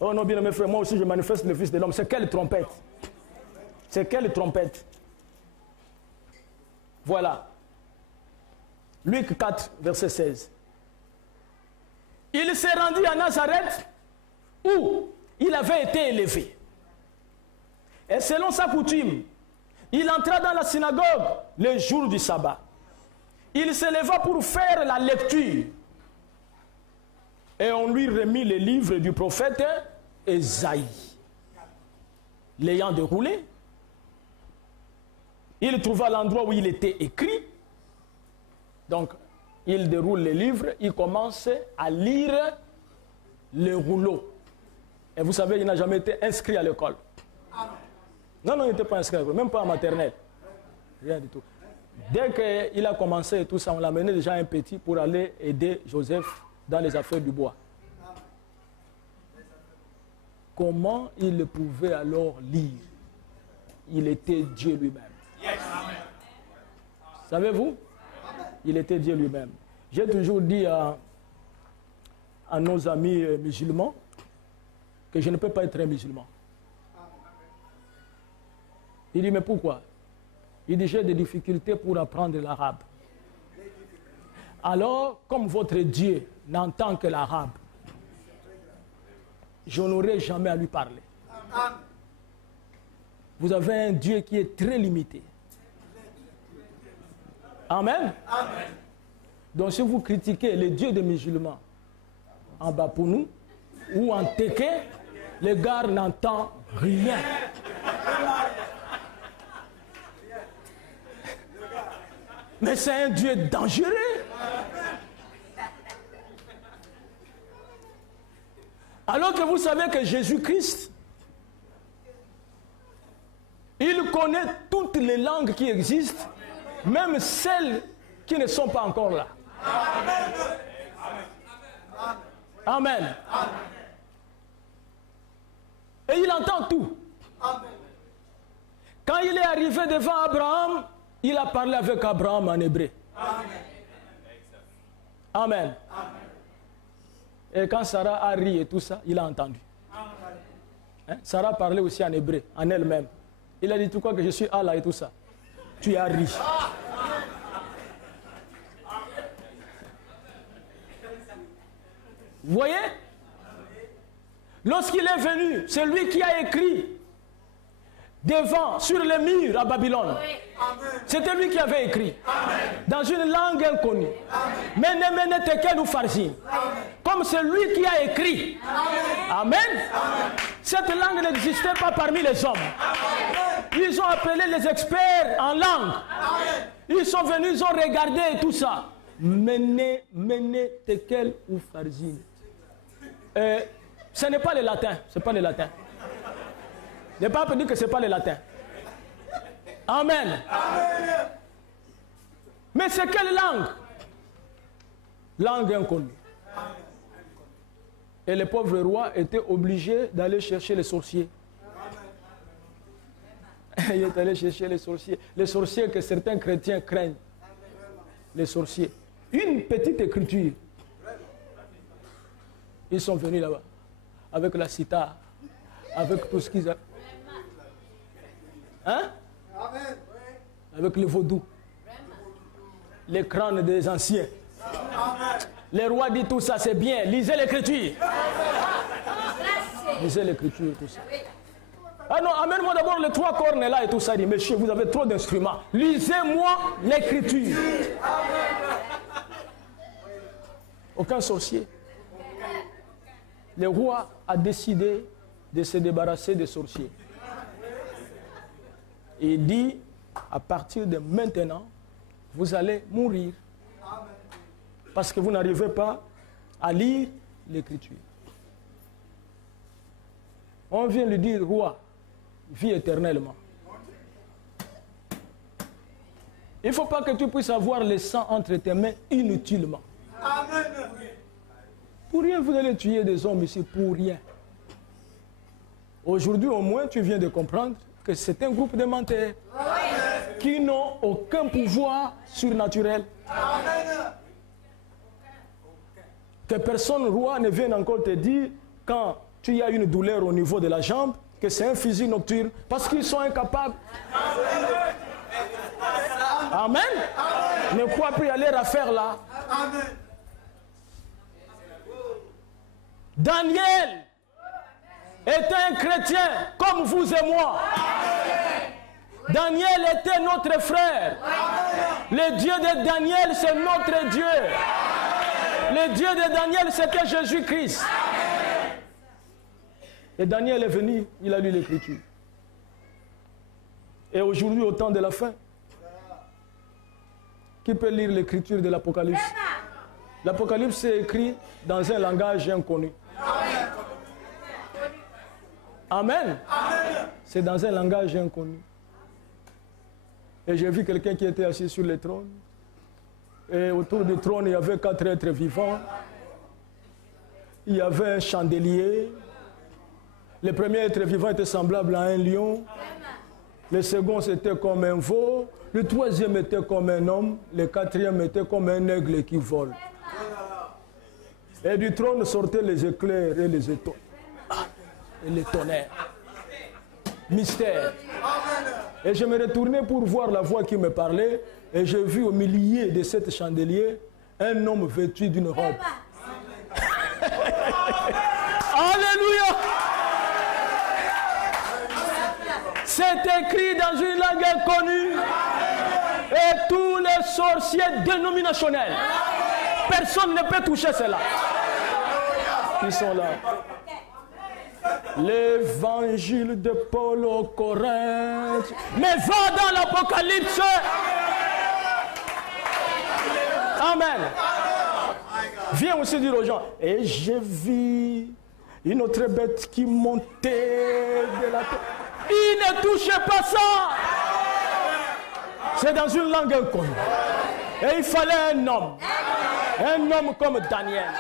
Oh non, bien mes frères, moi aussi je manifeste le Fils de l'homme. C'est quelle trompette? C'est quelle trompette? Voilà. Luc 4, verset 16. Il s'est rendu à Nazareth où il avait été élevé. Et selon sa coutume, il entra dans la synagogue le jour du sabbat. Il se leva pour faire la lecture. Et on lui remit le livre du prophète Ésaïe. L'ayant déroulé, il trouva l'endroit où il était écrit. Donc, il déroule le livre, il commence à lire le rouleau. Et vous savez, il n'a jamais été inscrit à l'école. Non, il n'était pas inscrit à l'école, même pas en maternelle. Rien du tout. Dès qu'il a commencé tout ça, on l'a mené déjà un petit pour aller aider Joseph dans les affaires du bois. Comment il pouvait alors lire? Il était Dieu lui-même. Savez-vous? Il était Dieu lui-même. J'ai toujours dit à nos amis musulmans que je ne peux pas être un musulman. Il dit, mais pourquoi? Il dit, j'ai des difficultés pour apprendre l'arabe. Alors, comme votre Dieu n'entend que l'arabe, je n'aurai jamais à lui parler. Vous avez un Dieu qui est très limité. Amen. Amen. Donc si vous critiquez le Dieu des musulmans en Bapounou ou en Téké, le gars n'entend rien. Mais c'est un Dieu dangereux. Alors que vous savez que Jésus-Christ, il connaît toutes les langues qui existent, même celles qui ne sont pas encore là. Amen. Et il entend tout. Quand il est arrivé devant Abraham, il a parlé avec Abraham en hébreu. Amen. Et quand Sarah a ri et tout ça, il a entendu. Hein? Sarah parlait aussi en hébreu, en elle-même. Il a dit, tu crois que je suis Allah et tout ça? Tu as ri. Vous voyez? Lorsqu'il est venu, c'est lui qui a écrit devant, sur les murs à Babylone. C'était lui qui avait écrit. Dans une langue inconnue. Mene mene tekel ou farzin. Comme c'est lui qui a écrit. Amen. Cette langue n'existait pas parmi les hommes. Ils ont appelé les experts en langue. Ils sont venus, ils ont regardé et tout ça. Mene mene tekel ou farzin. Ce n'est pas le latin. C'est pas le latin. Le pape dit que ce n'est pas le latin. Amen. Amen. Mais c'est quelle langue? Langue inconnue. Et le pauvre roi était obligé d'aller chercher les sorciers. Il est allé chercher les sorciers. Les sorciers que certains chrétiens craignent. Les sorciers. Une petite écriture. Ils sont venus là-bas. Avec la cithare. Avec tout ce qu'ils ont. Hein? Avec le vaudou. Les crânes des anciens. Les rois disent tout ça, c'est bien. Lisez l'écriture. Lisez l'écriture, tout ça. Ah non, amène-moi d'abord les 3 cornes là et tout ça. Il dit, monsieur, vous avez trop d'instruments. Lisez-moi l'écriture. Aucun sorcier. Le roi a décidé de se débarrasser des sorciers. Et il dit, à partir de maintenant, vous allez mourir. Parce que vous n'arrivez pas à lire l'écriture. On vient lui dire, roi, vis éternellement. Il ne faut pas que tu puisses avoir le sang entre tes mains inutilement. Pour rien, vous allez tuer des hommes ici, pour rien. Aujourd'hui, au moins, tu viens de comprendre que c'est un groupe de menteurs qui n'ont aucun pouvoir surnaturel. Que personne roi ne vienne encore te dire quand tu as une douleur au niveau de la jambe que c'est un fusil nocturne parce qu'ils sont incapables. Amen. Ne crois plus à leur affaire là. Daniel était un chrétien comme vous et moi. Daniel était notre frère. Le Dieu de Daniel, c'est notre Dieu. Le Dieu de Daniel, c'était Jésus-Christ. Et Daniel est venu, il a lu l'Écriture. Et aujourd'hui, au temps de la fin, qui peut lire l'Écriture de l'Apocalypse? L'Apocalypse est écrit dans un langage inconnu. Amen. C'est dans un langage inconnu. Et j'ai vu quelqu'un qui était assis sur le trône. Et autour du trône, il y avait 4 êtres vivants. Il y avait un chandelier. Le premier être vivant était semblable à un lion. Le second, c'était comme un veau. Le troisième était comme un homme. Le quatrième était comme un aigle qui vole. Et du trône sortaient les éclairs et les étoiles. Et les tonnerres. Mystère. Et je me retournais pour voir la voix qui me parlait. Et j'ai vu au milieu de cette chandelier un homme vêtu d'une robe. Alléluia! C'est écrit dans une langue inconnue. Et tous les sorciers dénominationnels. Personne ne peut toucher cela. Ils sont là. L'évangile de Paul aux Corinthiens. Mais va dans l'Apocalypse. Amen. Viens aussi dire aux gens. Et j'ai vu une autre bête qui montait de la terre. Il ne touchait pas ça. C'est dans une langue inconnue. Et il fallait un homme. Un homme comme Daniel.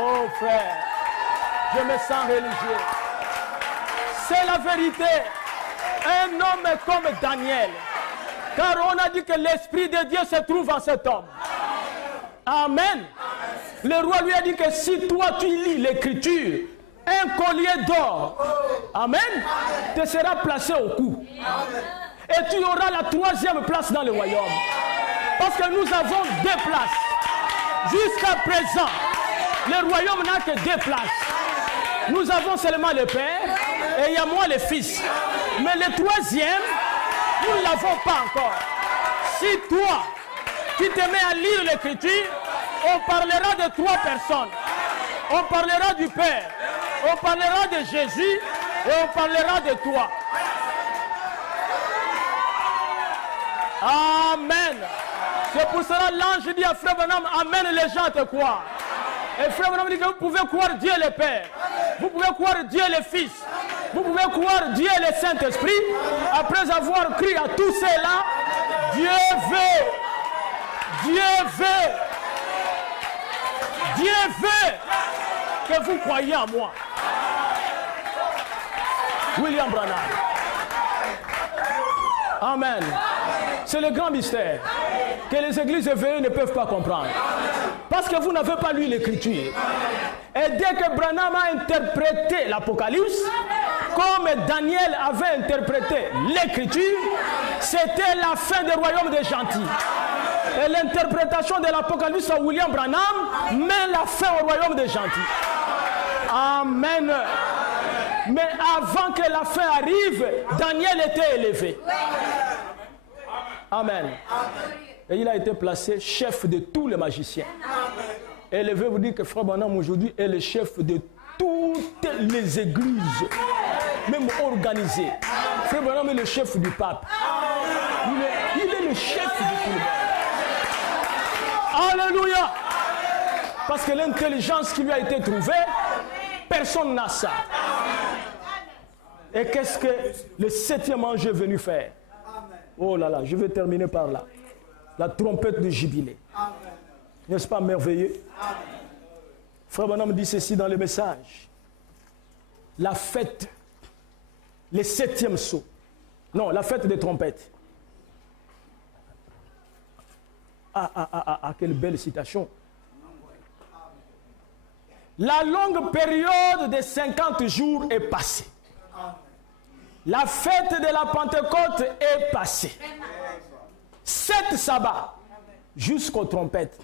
Oh frère, je me sens religieux. C'est la vérité. Un homme comme Daniel. Car on a dit que l'Esprit de Dieu se trouve en cet homme. Amen. Le roi lui a dit que si toi tu lis l'Écriture, un collier d'or, amen, te sera placé au cou. Et tu auras la 3e place dans le royaume. Parce que nous avons 2 places. Jusqu'à présent, le royaume n'a que 2 places. Nous avons seulement le Père et il y a moi le Fils. Mais le 3e, nous ne l'avons pas encore. Si toi, tu te mets à lire l'Écriture, on parlera de 3 personnes. On parlera du Père, on parlera de Jésus et on parlera de toi. Amen. C'est pour cela l'ange dit à Frère Branham, amène les gens à te croire. Et Frère Branham dit que vous pouvez croire Dieu le Père, vous pouvez croire Dieu le Fils, vous pouvez croire Dieu le Saint-Esprit. Après avoir crié à tous ceux-là, Dieu veut, Dieu veut, Dieu veut que vous croyez en moi. William Branham. Amen. C'est le grand mystère que les églises éveillées ne peuvent pas comprendre. Parce que vous n'avez pas lu l'Écriture. Et dès que Branham a interprété l'Apocalypse, comme Daniel avait interprété l'Écriture, c'était la fin du royaume des gentils. Et l'interprétation de l'Apocalypse à William Branham met la fin au royaume des gentils. Amen. Mais avant que la fin arrive, Daniel était élevé. Amen. Et il a été placé chef de tous les magiciens. Et je vais vous dire que Frère Branham aujourd'hui est le chef de toutes les églises, même organisées. Frère Branham est le chef du pape. Il est le chef de tout le monde. Alléluia. Parce que l'intelligence qui lui a été trouvée, personne n'a ça. Et qu'est-ce que le 7e ange est venu faire? Oh là là, je vais terminer par là. La trompette de jubilé. N'est-ce pas merveilleux? Frère Branham dit ceci dans le message. La fête le 7e sceau. Non, la fête des trompettes. Quelle belle citation. La longue période de 50 jours est passée. La fête de la Pentecôte est passée. 7 sabbats jusqu'aux trompettes.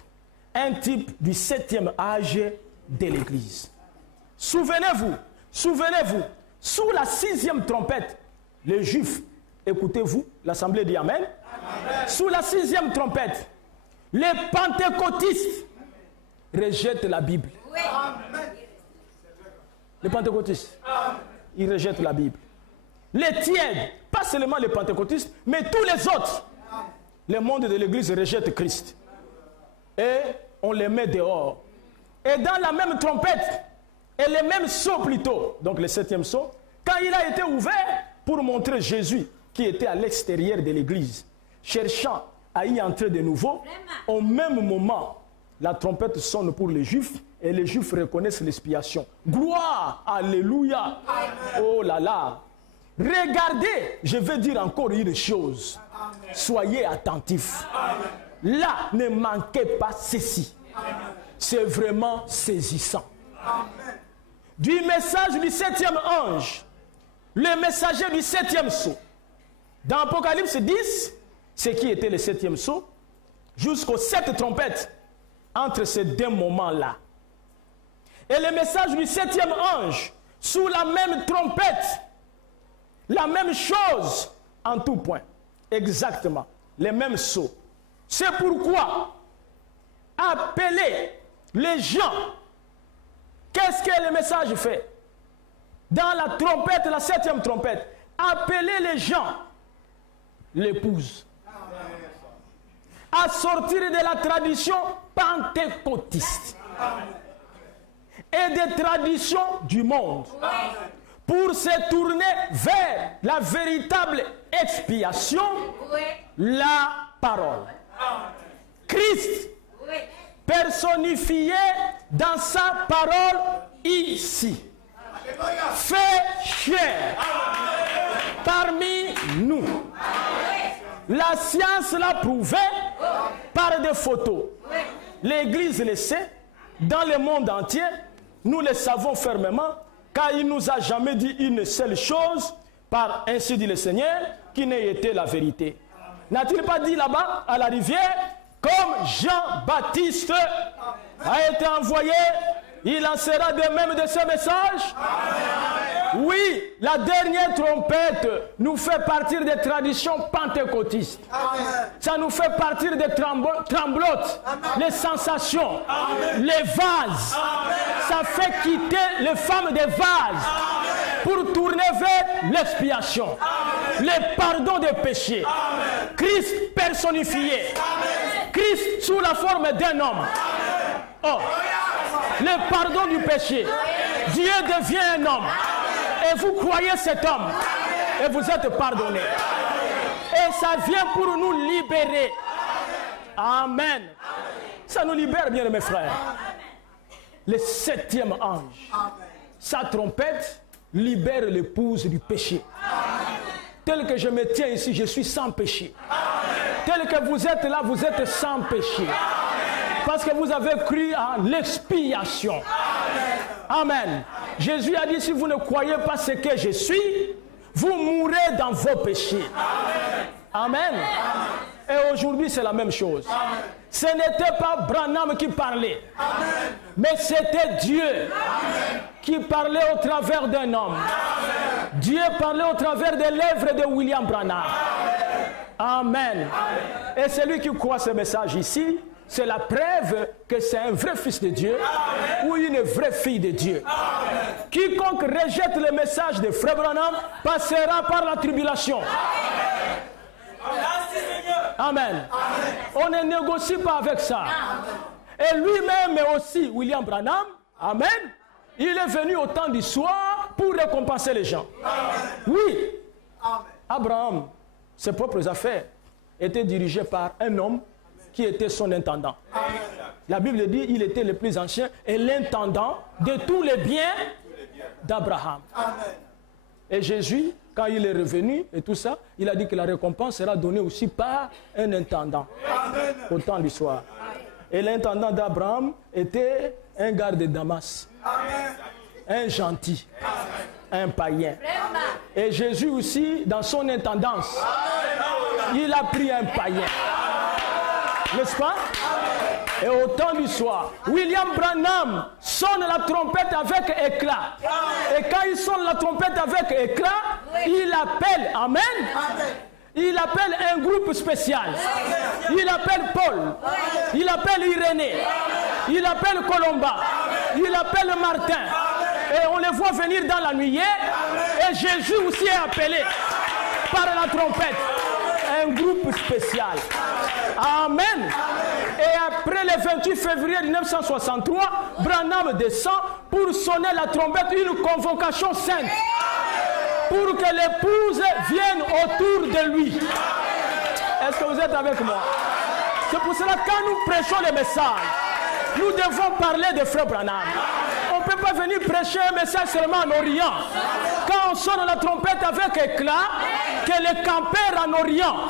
Un type du 7e âge de l'Église. Souvenez-vous, sous la 6e trompette, les Juifs, écoutez-vous, l'Assemblée dit Amen. Amen. Sous la 6e trompette, les pentecôtistes rejettent la Bible. Oui. Les pentecôtistes, ils rejettent la Bible. Les tièdes, pas seulement les pentecôtistes, mais tous les autres, le monde de l'Église rejette Christ. Et on les met dehors. Et dans la même trompette, et le même sceau plutôt, donc le 7e sceau, quand il a été ouvert pour montrer Jésus qui était à l'extérieur de l'église, cherchant à y entrer de nouveau, au même moment, la trompette sonne pour les Juifs et les Juifs reconnaissent l'expiation. Gloire, alléluia, oh là là. Regardez, je vais dire encore une chose. Soyez attentifs. Là, ne manquez pas ceci. C'est vraiment saisissant. Du message du 7e ange, le messager du 7e sceau. Dans Apocalypse 10, ce qui était le 7e sceau, jusqu'aux 7 trompettes, entre ces 2 moments-là. Et le message du 7e ange, sous la même trompette, la même chose en tout point. Exactement, les mêmes sceaux. C'est pourquoi, appeler les gens, qu'est-ce que le message fait? Dans la trompette, la 7e trompette, appeler les gens, l'épouse, à sortir de la tradition pentecôtiste et des traditions du monde pour se tourner vers la véritable expiation, la parole. Christ personnifié dans sa parole ici, fait chair parmi nous. La science l'a prouvé par des photos. L'Église le sait, dans le monde entier, nous le savons fermement, car il ne nous a jamais dit une seule chose, par ainsi dit le Seigneur, qui n'ait été la vérité. N'a-t-il pas dit là-bas, à la rivière, comme Jean-Baptiste a été envoyé, il en sera de même de ce message? Oui, la dernière trompette nous fait partir des traditions pentecôtistes. Ça nous fait partir des tremblotes, les sensations, les vases. Ça fait quitter les femmes des vases pour tourner vers l'expiation, le pardon des péchés. Christ personnifié. Christ sous la forme d'un homme. Oh, le pardon du péché. Dieu devient un homme. Et vous croyez cet homme. Et vous êtes pardonné. Et ça vient pour nous libérer. Amen. Ça nous libère, bien mes frères. Le 7e ange. Sa trompette libère l'épouse du péché. Tel que je me tiens ici, je suis sans péché. Tel que vous êtes là, vous êtes sans péché. Parce que vous avez cru à l'expiation. Amen. Jésus a dit, si vous ne croyez pas ce que je suis, vous mourrez dans vos péchés. Amen. Et aujourd'hui, c'est la même chose. Ce n'était pas Branham qui parlait, mais c'était Dieu qui parlait au travers d'un homme. Dieu parlait au travers des lèvres de William Branham. Amen. Et celui qui croit ce message ici, c'est la preuve que c'est un vrai fils de Dieu ou une vraie fille de Dieu. Quiconque rejette le message de Frère Branham passera par la tribulation. Amen. On ne négocie pas avec ça. Et lui-même aussi, William Branham, amen, il est venu au temps du soir pour récompenser les gens. Oui, Abraham, ses propres affaires étaient dirigées par un homme qui était son intendant. La Bible dit qu'il était le plus ancien et l'intendant de tous les biens d'Abraham. Et Jésus quand il est revenu et tout ça, il a dit que la récompense sera donnée aussi par un intendant. Amen. Au temps du soir. Et l'intendant d'Abraham était un gars de Damas. Amen. Un gentil. Un païen. Et Jésus aussi, dans son intendance, il a pris un païen. N'est-ce pas? Et au temps du soir, William Branham sonne la trompette avec éclat. Et quand il sonne la trompette avec éclat, il appelle, amen, il appelle un groupe spécial. Il appelle Paul, il appelle Irénée, il appelle Colomba, il appelle Martin. Et on les voit venir dans la nuée. Et Jésus aussi est appelé par la trompette. Un groupe spécial. Amen. Et après le 28 février 1963, Branham descend pour sonner la trompette, une convocation sainte. Pour que l'épouse vienne autour de lui. Est-ce que vous êtes avec moi? C'est pour cela que quand nous prêchons le message, nous devons parler de Frère Branham. On ne peut pas venir prêcher un message seulement en Orient. Quand on sonne la trompette avec éclat, que les campeurs en Orient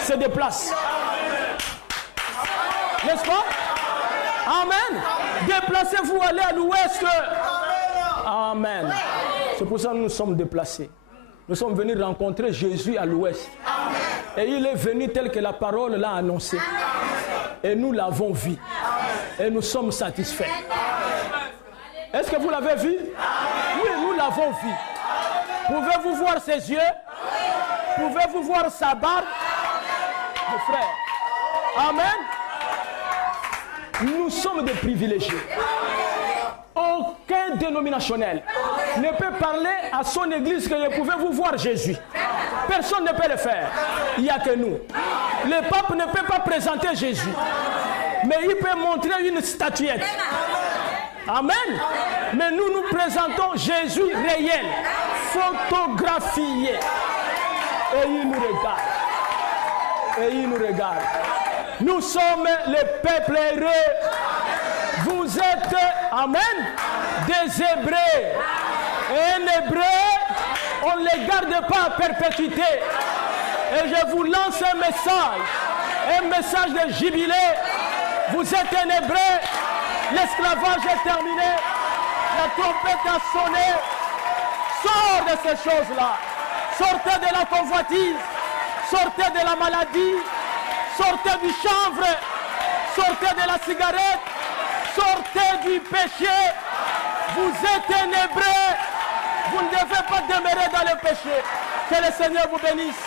se déplacent. N'est-ce pas? Amen. Déplacez-vous, allez à l'ouest. Amen. C'est pour ça que nous nous sommes déplacés. Nous sommes venus rencontrer Jésus à l'ouest. Et il est venu tel que la parole l'a annoncé. Et nous l'avons vu. Et nous sommes satisfaits. Est-ce que vous l'avez vu? Oui, nous l'avons vu. Pouvez-vous voir ses yeux? Pouvez-vous voir sa barbe? Mes frères. Amen. Nous sommes des privilégiés. Aucun dénominationnel ne peut parler à son église que pouvez-vous voir Jésus. Personne ne peut le faire. Il n'y a que nous. Le pape ne peut pas présenter Jésus. Mais il peut montrer une statuette. Amen. Mais nous nous présentons Jésus réel, photographié. Et il nous regarde. Et il nous regarde. Nous sommes le peuple heureux. Vous êtes, amen, des Hébreux. Et un Hébreu, on ne les garde pas à perpétuité. Et je vous lance un message de jubilé. Vous êtes un Hébreu. L'esclavage est terminé. La trompette a sonné. Sors de ces choses-là. Sortez de la convoitise. Sortez de la maladie. Sortez du chanvre. Sortez de la cigarette. Sortez du péché. Vous êtes un Hébreu. Vous ne devez pas demeurer dans le péché. Que le Seigneur vous bénisse.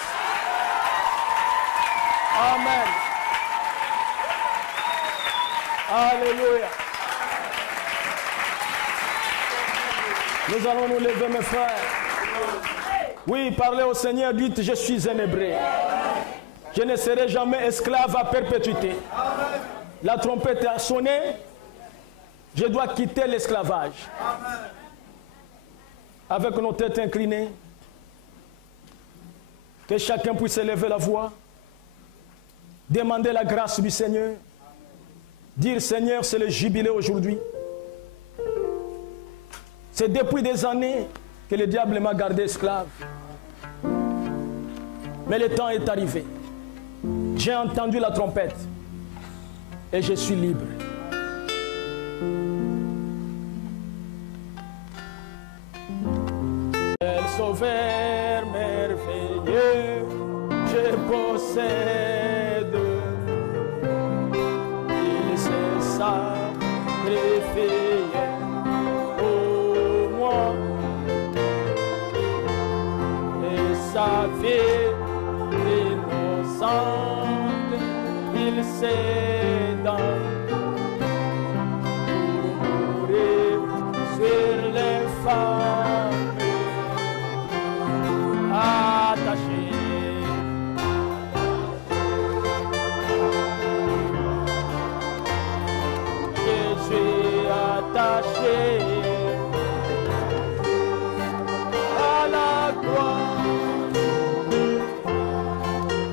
Amen. Alléluia. Nous allons nous lever, mes frères. Oui, parlez au Seigneur, dites, je suis un Hébreu. Je ne serai jamais esclave à perpétuité. La trompette a sonné. Je dois quitter l'esclavage. Avec nos têtes inclinées, que chacun puisse élever la voix, demander la grâce du Seigneur, dire Seigneur, c'est le jubilé aujourd'hui. C'est depuis des années que le diable m'a gardé esclave. Mais le temps est arrivé. J'ai entendu la trompette et je suis libre. El sauveur merveilleux, je possède. Il s'est sacrifié pour moi. Et sa vie innocente, il s'est donné pour mourir sur les femmes. Attaché. Je suis attaché à la croix.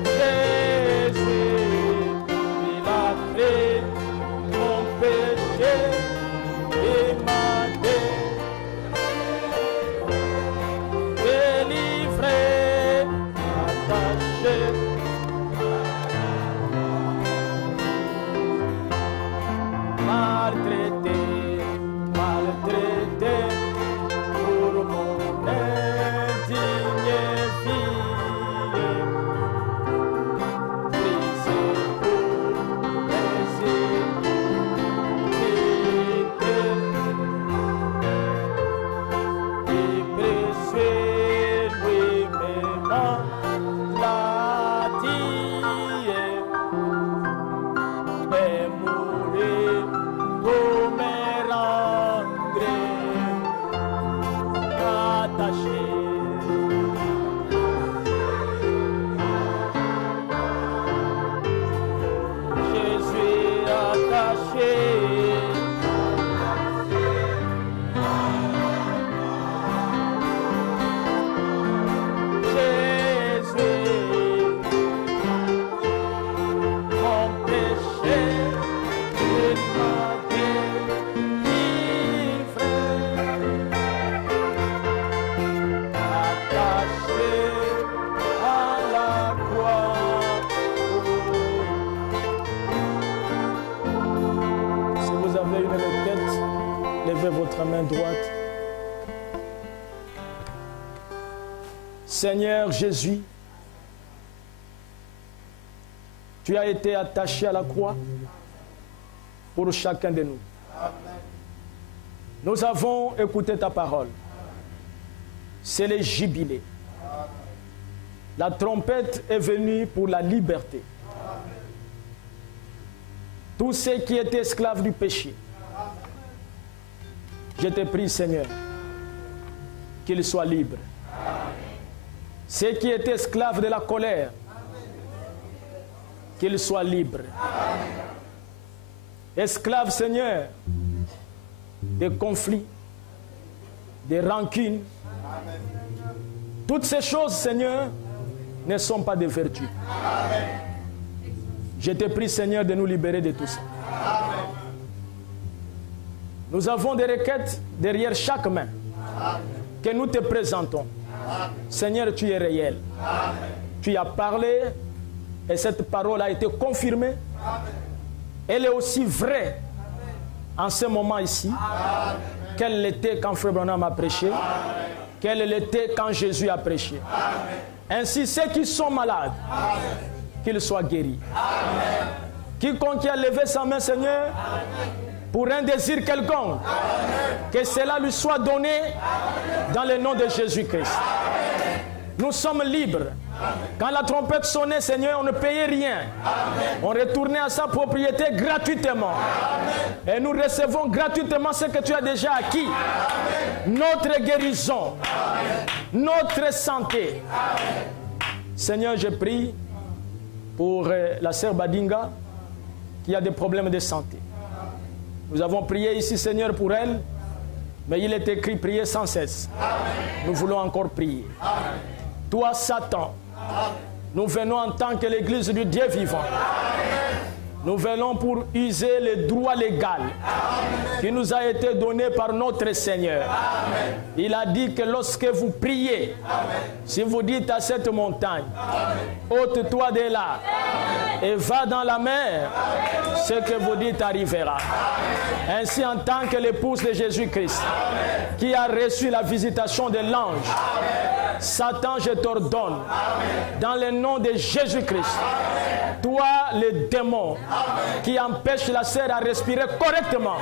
Jésus, il a Levez votre main droite. Seigneur Jésus, tu as été attaché à la croix pour chacun de nous. Nous avons écouté ta parole. C'est le jubilé. La trompette est venue pour la liberté. Tous ceux qui étaient esclaves du péché, je te prie, Seigneur, qu'ils soient libres. Ceux qui étaient esclaves de la colère, qu'ils soient libres. Esclaves, Seigneur, des conflits, des rancunes. Toutes ces choses, Seigneur, ne sont pas des vertus. Je te prie, Seigneur, de nous libérer de tout ça. Nous avons des requêtes derrière chaque main que nous te présentons. Seigneur, tu es réel. Tu as parlé et cette parole a été confirmée. Elle est aussi vraie en ce moment ici qu'elle l'était quand Frère Branham a prêché, qu'elle l'était quand Jésus a prêché. Ainsi, ceux qui sont malades, qu'ils soient guéris. Quiconque a levé sa main, Seigneur, pour un désir quelconque, que cela lui soit donné dans le nom de Jésus-Christ. Nous sommes libres. Quand la trompette sonnait, Seigneur, on ne payait rien. On retournait à sa propriété gratuitement. Et nous recevons gratuitement ce que tu as déjà acquis. Notre guérison, notre santé. Seigneur, je prie pour la sœur Badinga qui a des problèmes de santé. Nous avons prié ici, Seigneur, pour elle, mais il est écrit prier sans cesse. Nous voulons encore prier. Toi, Satan, nous venons en tant que l'Église du Dieu vivant. Nous venons pour user le droit légal qui nous a été donné par notre Seigneur. Il a dit que lorsque vous priez, si vous dites à cette montagne, ôte-toi de là et va dans la mer, ce que vous dites arrivera. Ainsi, en tant que l'épouse de Jésus-Christ, qui a reçu la visitation de l'ange, Satan, je t'ordonne, dans le nom de Jésus-Christ, toi, le démon qui empêche la sœur à respirer correctement,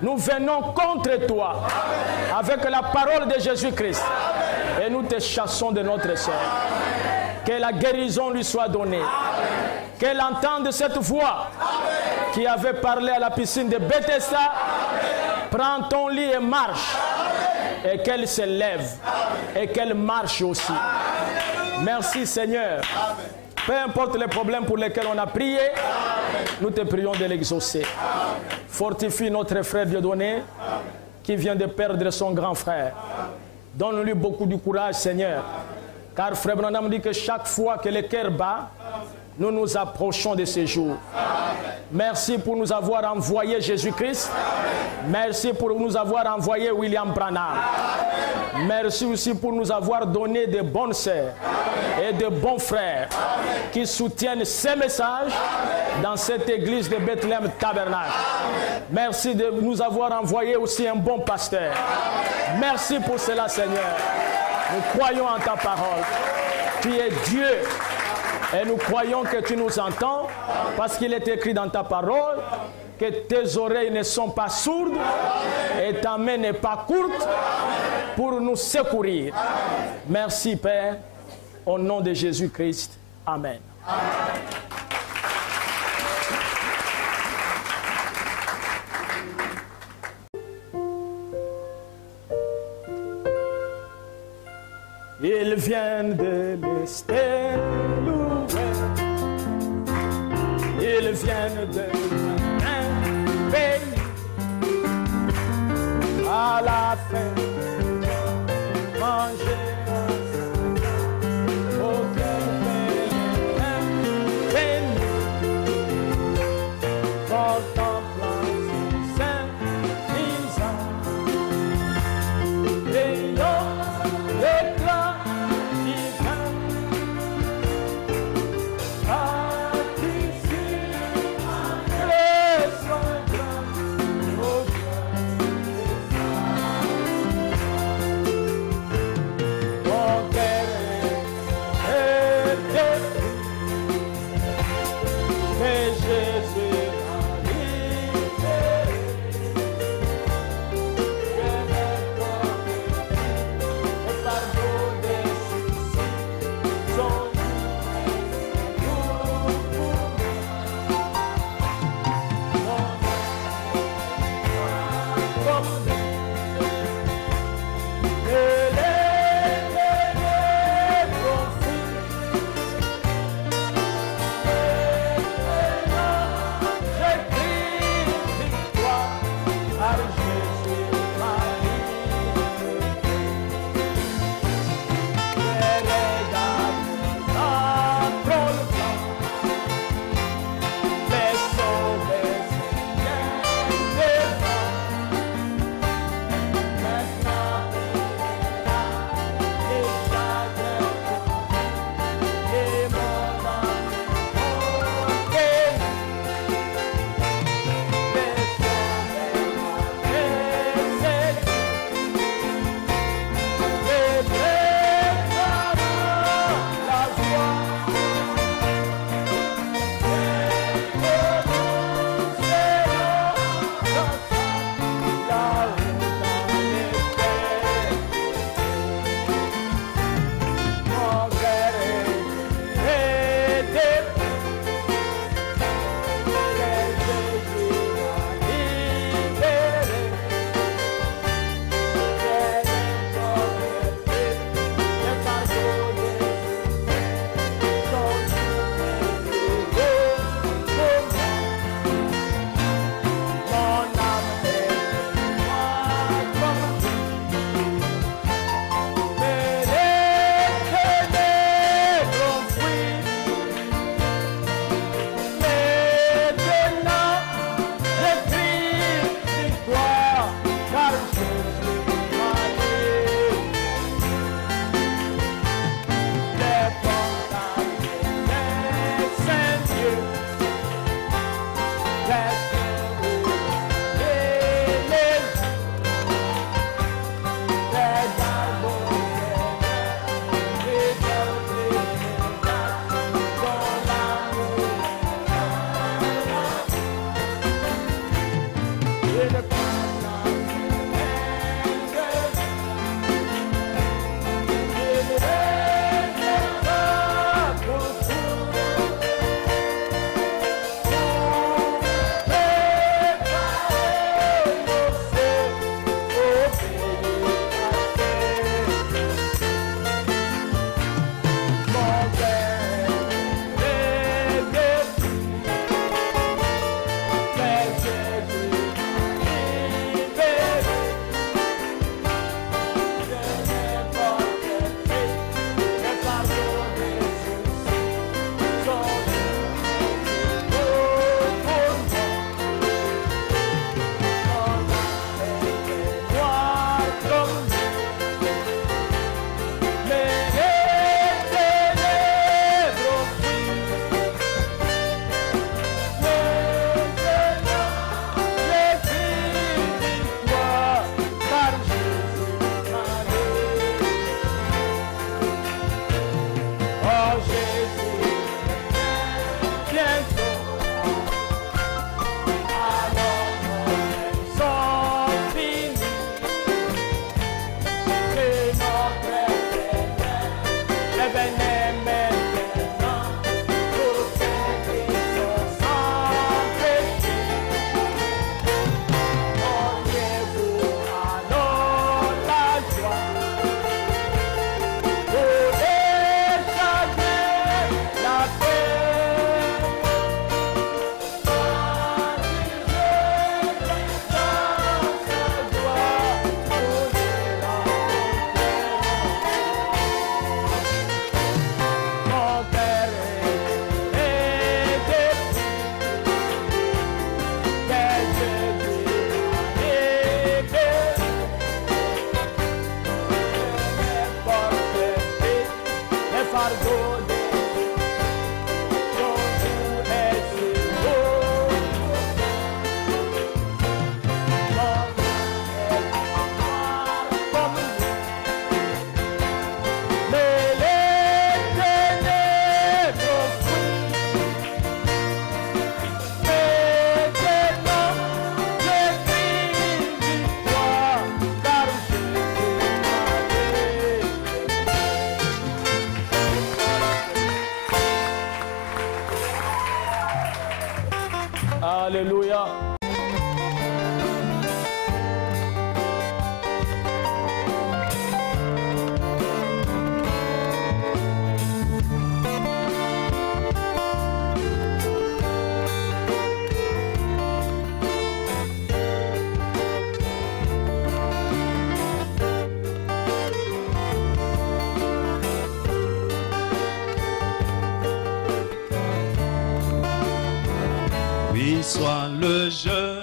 nous venons contre toi avec la parole de Jésus-Christ et nous te chassons de notre sœur. Que la guérison lui soit donnée. Qu'elle entende cette voix qui avait parlé à la piscine de Bethesda. Prends ton lit et marche. Et qu'elle se lève et qu'elle marche aussi. Merci Seigneur. Peu importe les problèmes pour lesquels on a prié, nous te prions de l'exaucer. Fortifie notre frère Dieudonné qui vient de perdre son grand frère. Donne-lui beaucoup de courage, Seigneur. Car Frère Branham dit que chaque fois que le cœur bat, nous nous approchons de ce jour. Merci pour nous avoir envoyé Jésus-Christ. Merci pour nous avoir envoyé William Branham. Merci aussi pour nous avoir donné de bonnes sœurs et de bons frères qui soutiennent ces messages dans cette église de Bethléem Tabernacle. Merci de nous avoir envoyé aussi un bon pasteur. Merci pour cela, Seigneur. Nous croyons en ta parole. Tu es Dieu. Et nous croyons que tu nous entends parce qu'il est écrit dans ta parole que tes oreilles ne sont pas sourdes et ta main n'est pas courte pour nous secourir. Merci Père, au nom de Jésus-Christ. Amen. Ils viennent de l'Est et l'Ouest. Ils viennent d'un pays. À la fin, manger aucun pays. Contemplant Saint Isaac. Ayant l'éclat divin. Participe Alléluia. Oui, soit le jeu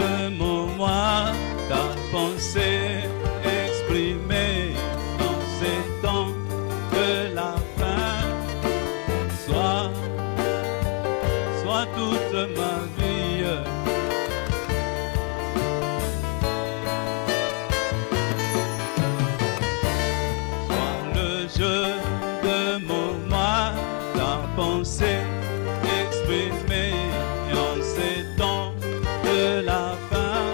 de mon moi, ta pensée exprimée dans ces temps de la fin. Soit toute ma vie. Soit le jeu de mon moi, ta pensée exprimée en ces temps de la fin.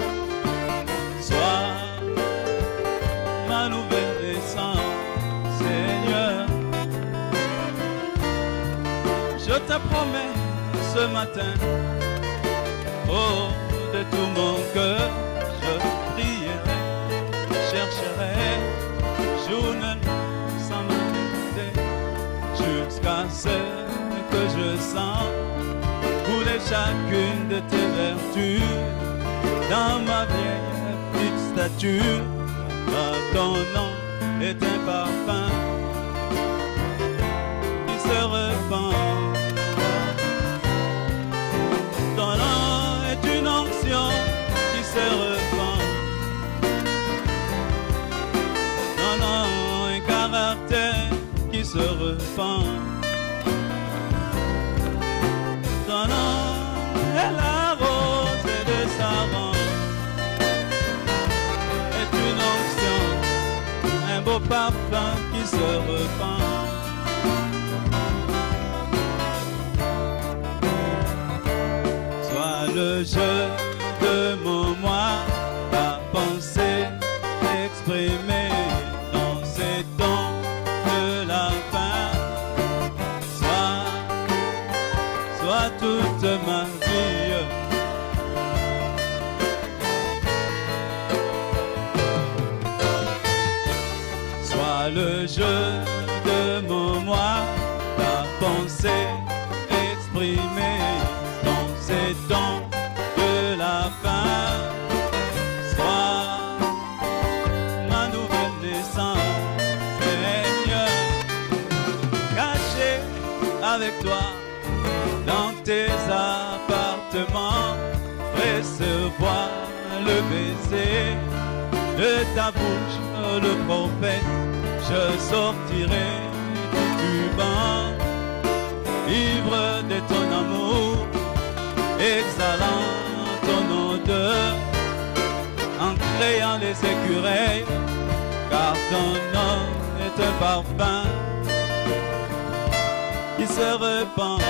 Sois ma nouvelle naissance, Seigneur. Je te promets ce matin, oh, de tout mon cœur, je prierai, chercherai, journellement sans m'arrêter, jusqu'à ce que je sens couler chacune de tes vertus dans ma vieille petite statue. Ton nom est un parfum qui se répand. Ton nom est une onction qui se répand. Ton nom est un caractère qui se répand. Ton nom est la rose de Saron, est une onction, un beau parfum qui se répand. Sois le jeu de mon moi, ta pensée exprimée dans ces temps de la fin. Sois toute ma vie. Sois le jeu de mon moi, ta pensée exprimée dans ces temps de la fin. Sois ma nouvelle naissance, Seigneur. Caché avec toi dans tes appartements, recevoir le baiser de ta bouche, le prophète. Je sortirai du banc, ivre de ton amour, exhalant ton odeur, en créant les écureuils, car ton nom est un parfum qui se répand.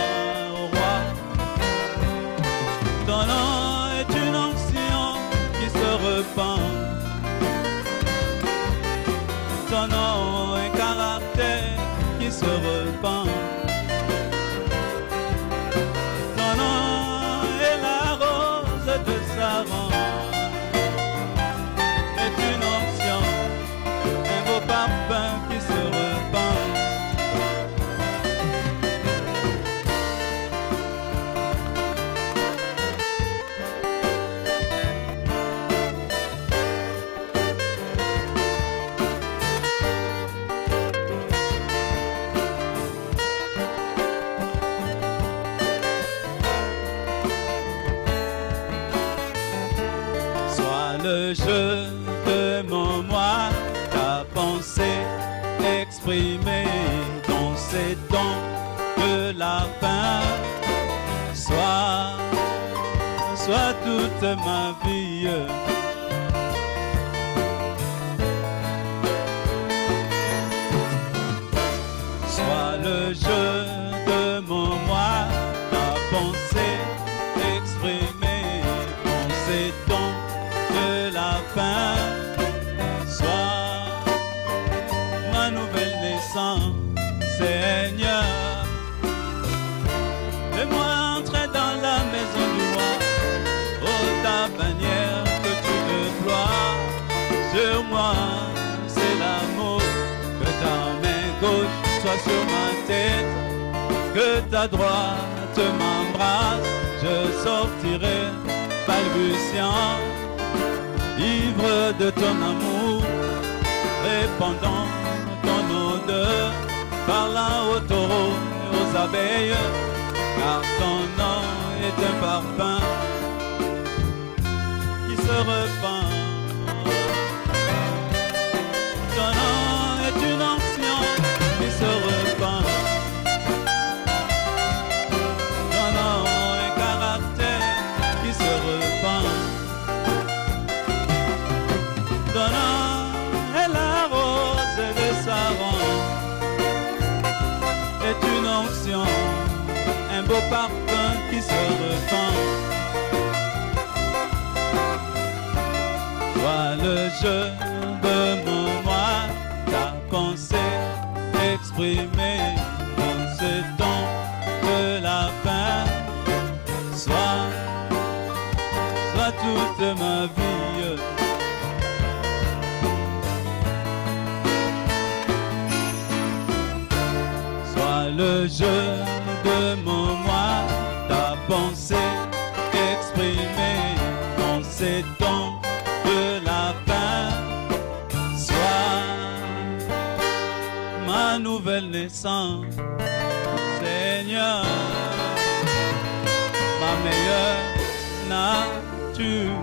Ton nom est une onction qui se répand. Ton nom est un caractère qui se répand. Ton nom est la rose de Saron, est une onction, un beau parfum qui se répand. Le jeu de mon moi, ta pensée exprimée dans ces temps de la fin. Sois toute ma vie. Sois le jeu de mon moi, ta pensée exprimée dans ces temps de la fin. Sois ma nouvelle naissance, Seigneur. Fais-moi entrer dans la maison du roi. ta droite m'embrasse, je sortirai balbutiant, ivre de ton amour, répandant ton odeur, parlant aux taureaux et aux abeilles, car ton nom est un parfum qui se répand. Ton nom est une onction qui se répand. Ton nom est un caractère qui se répand. Ton nom est la rose de Saron. Est une onction, un beau parfum qui se répand. Sois le jeu de mon moi, ta pensée exprimée dans ce temps de la fin. Sois toute ma vie. Sois le jeu de mon moi, ta pensée exprimée dans ces temps de la fin. Sois ma nouvelle naissance, Seigneur, ma meilleure nature.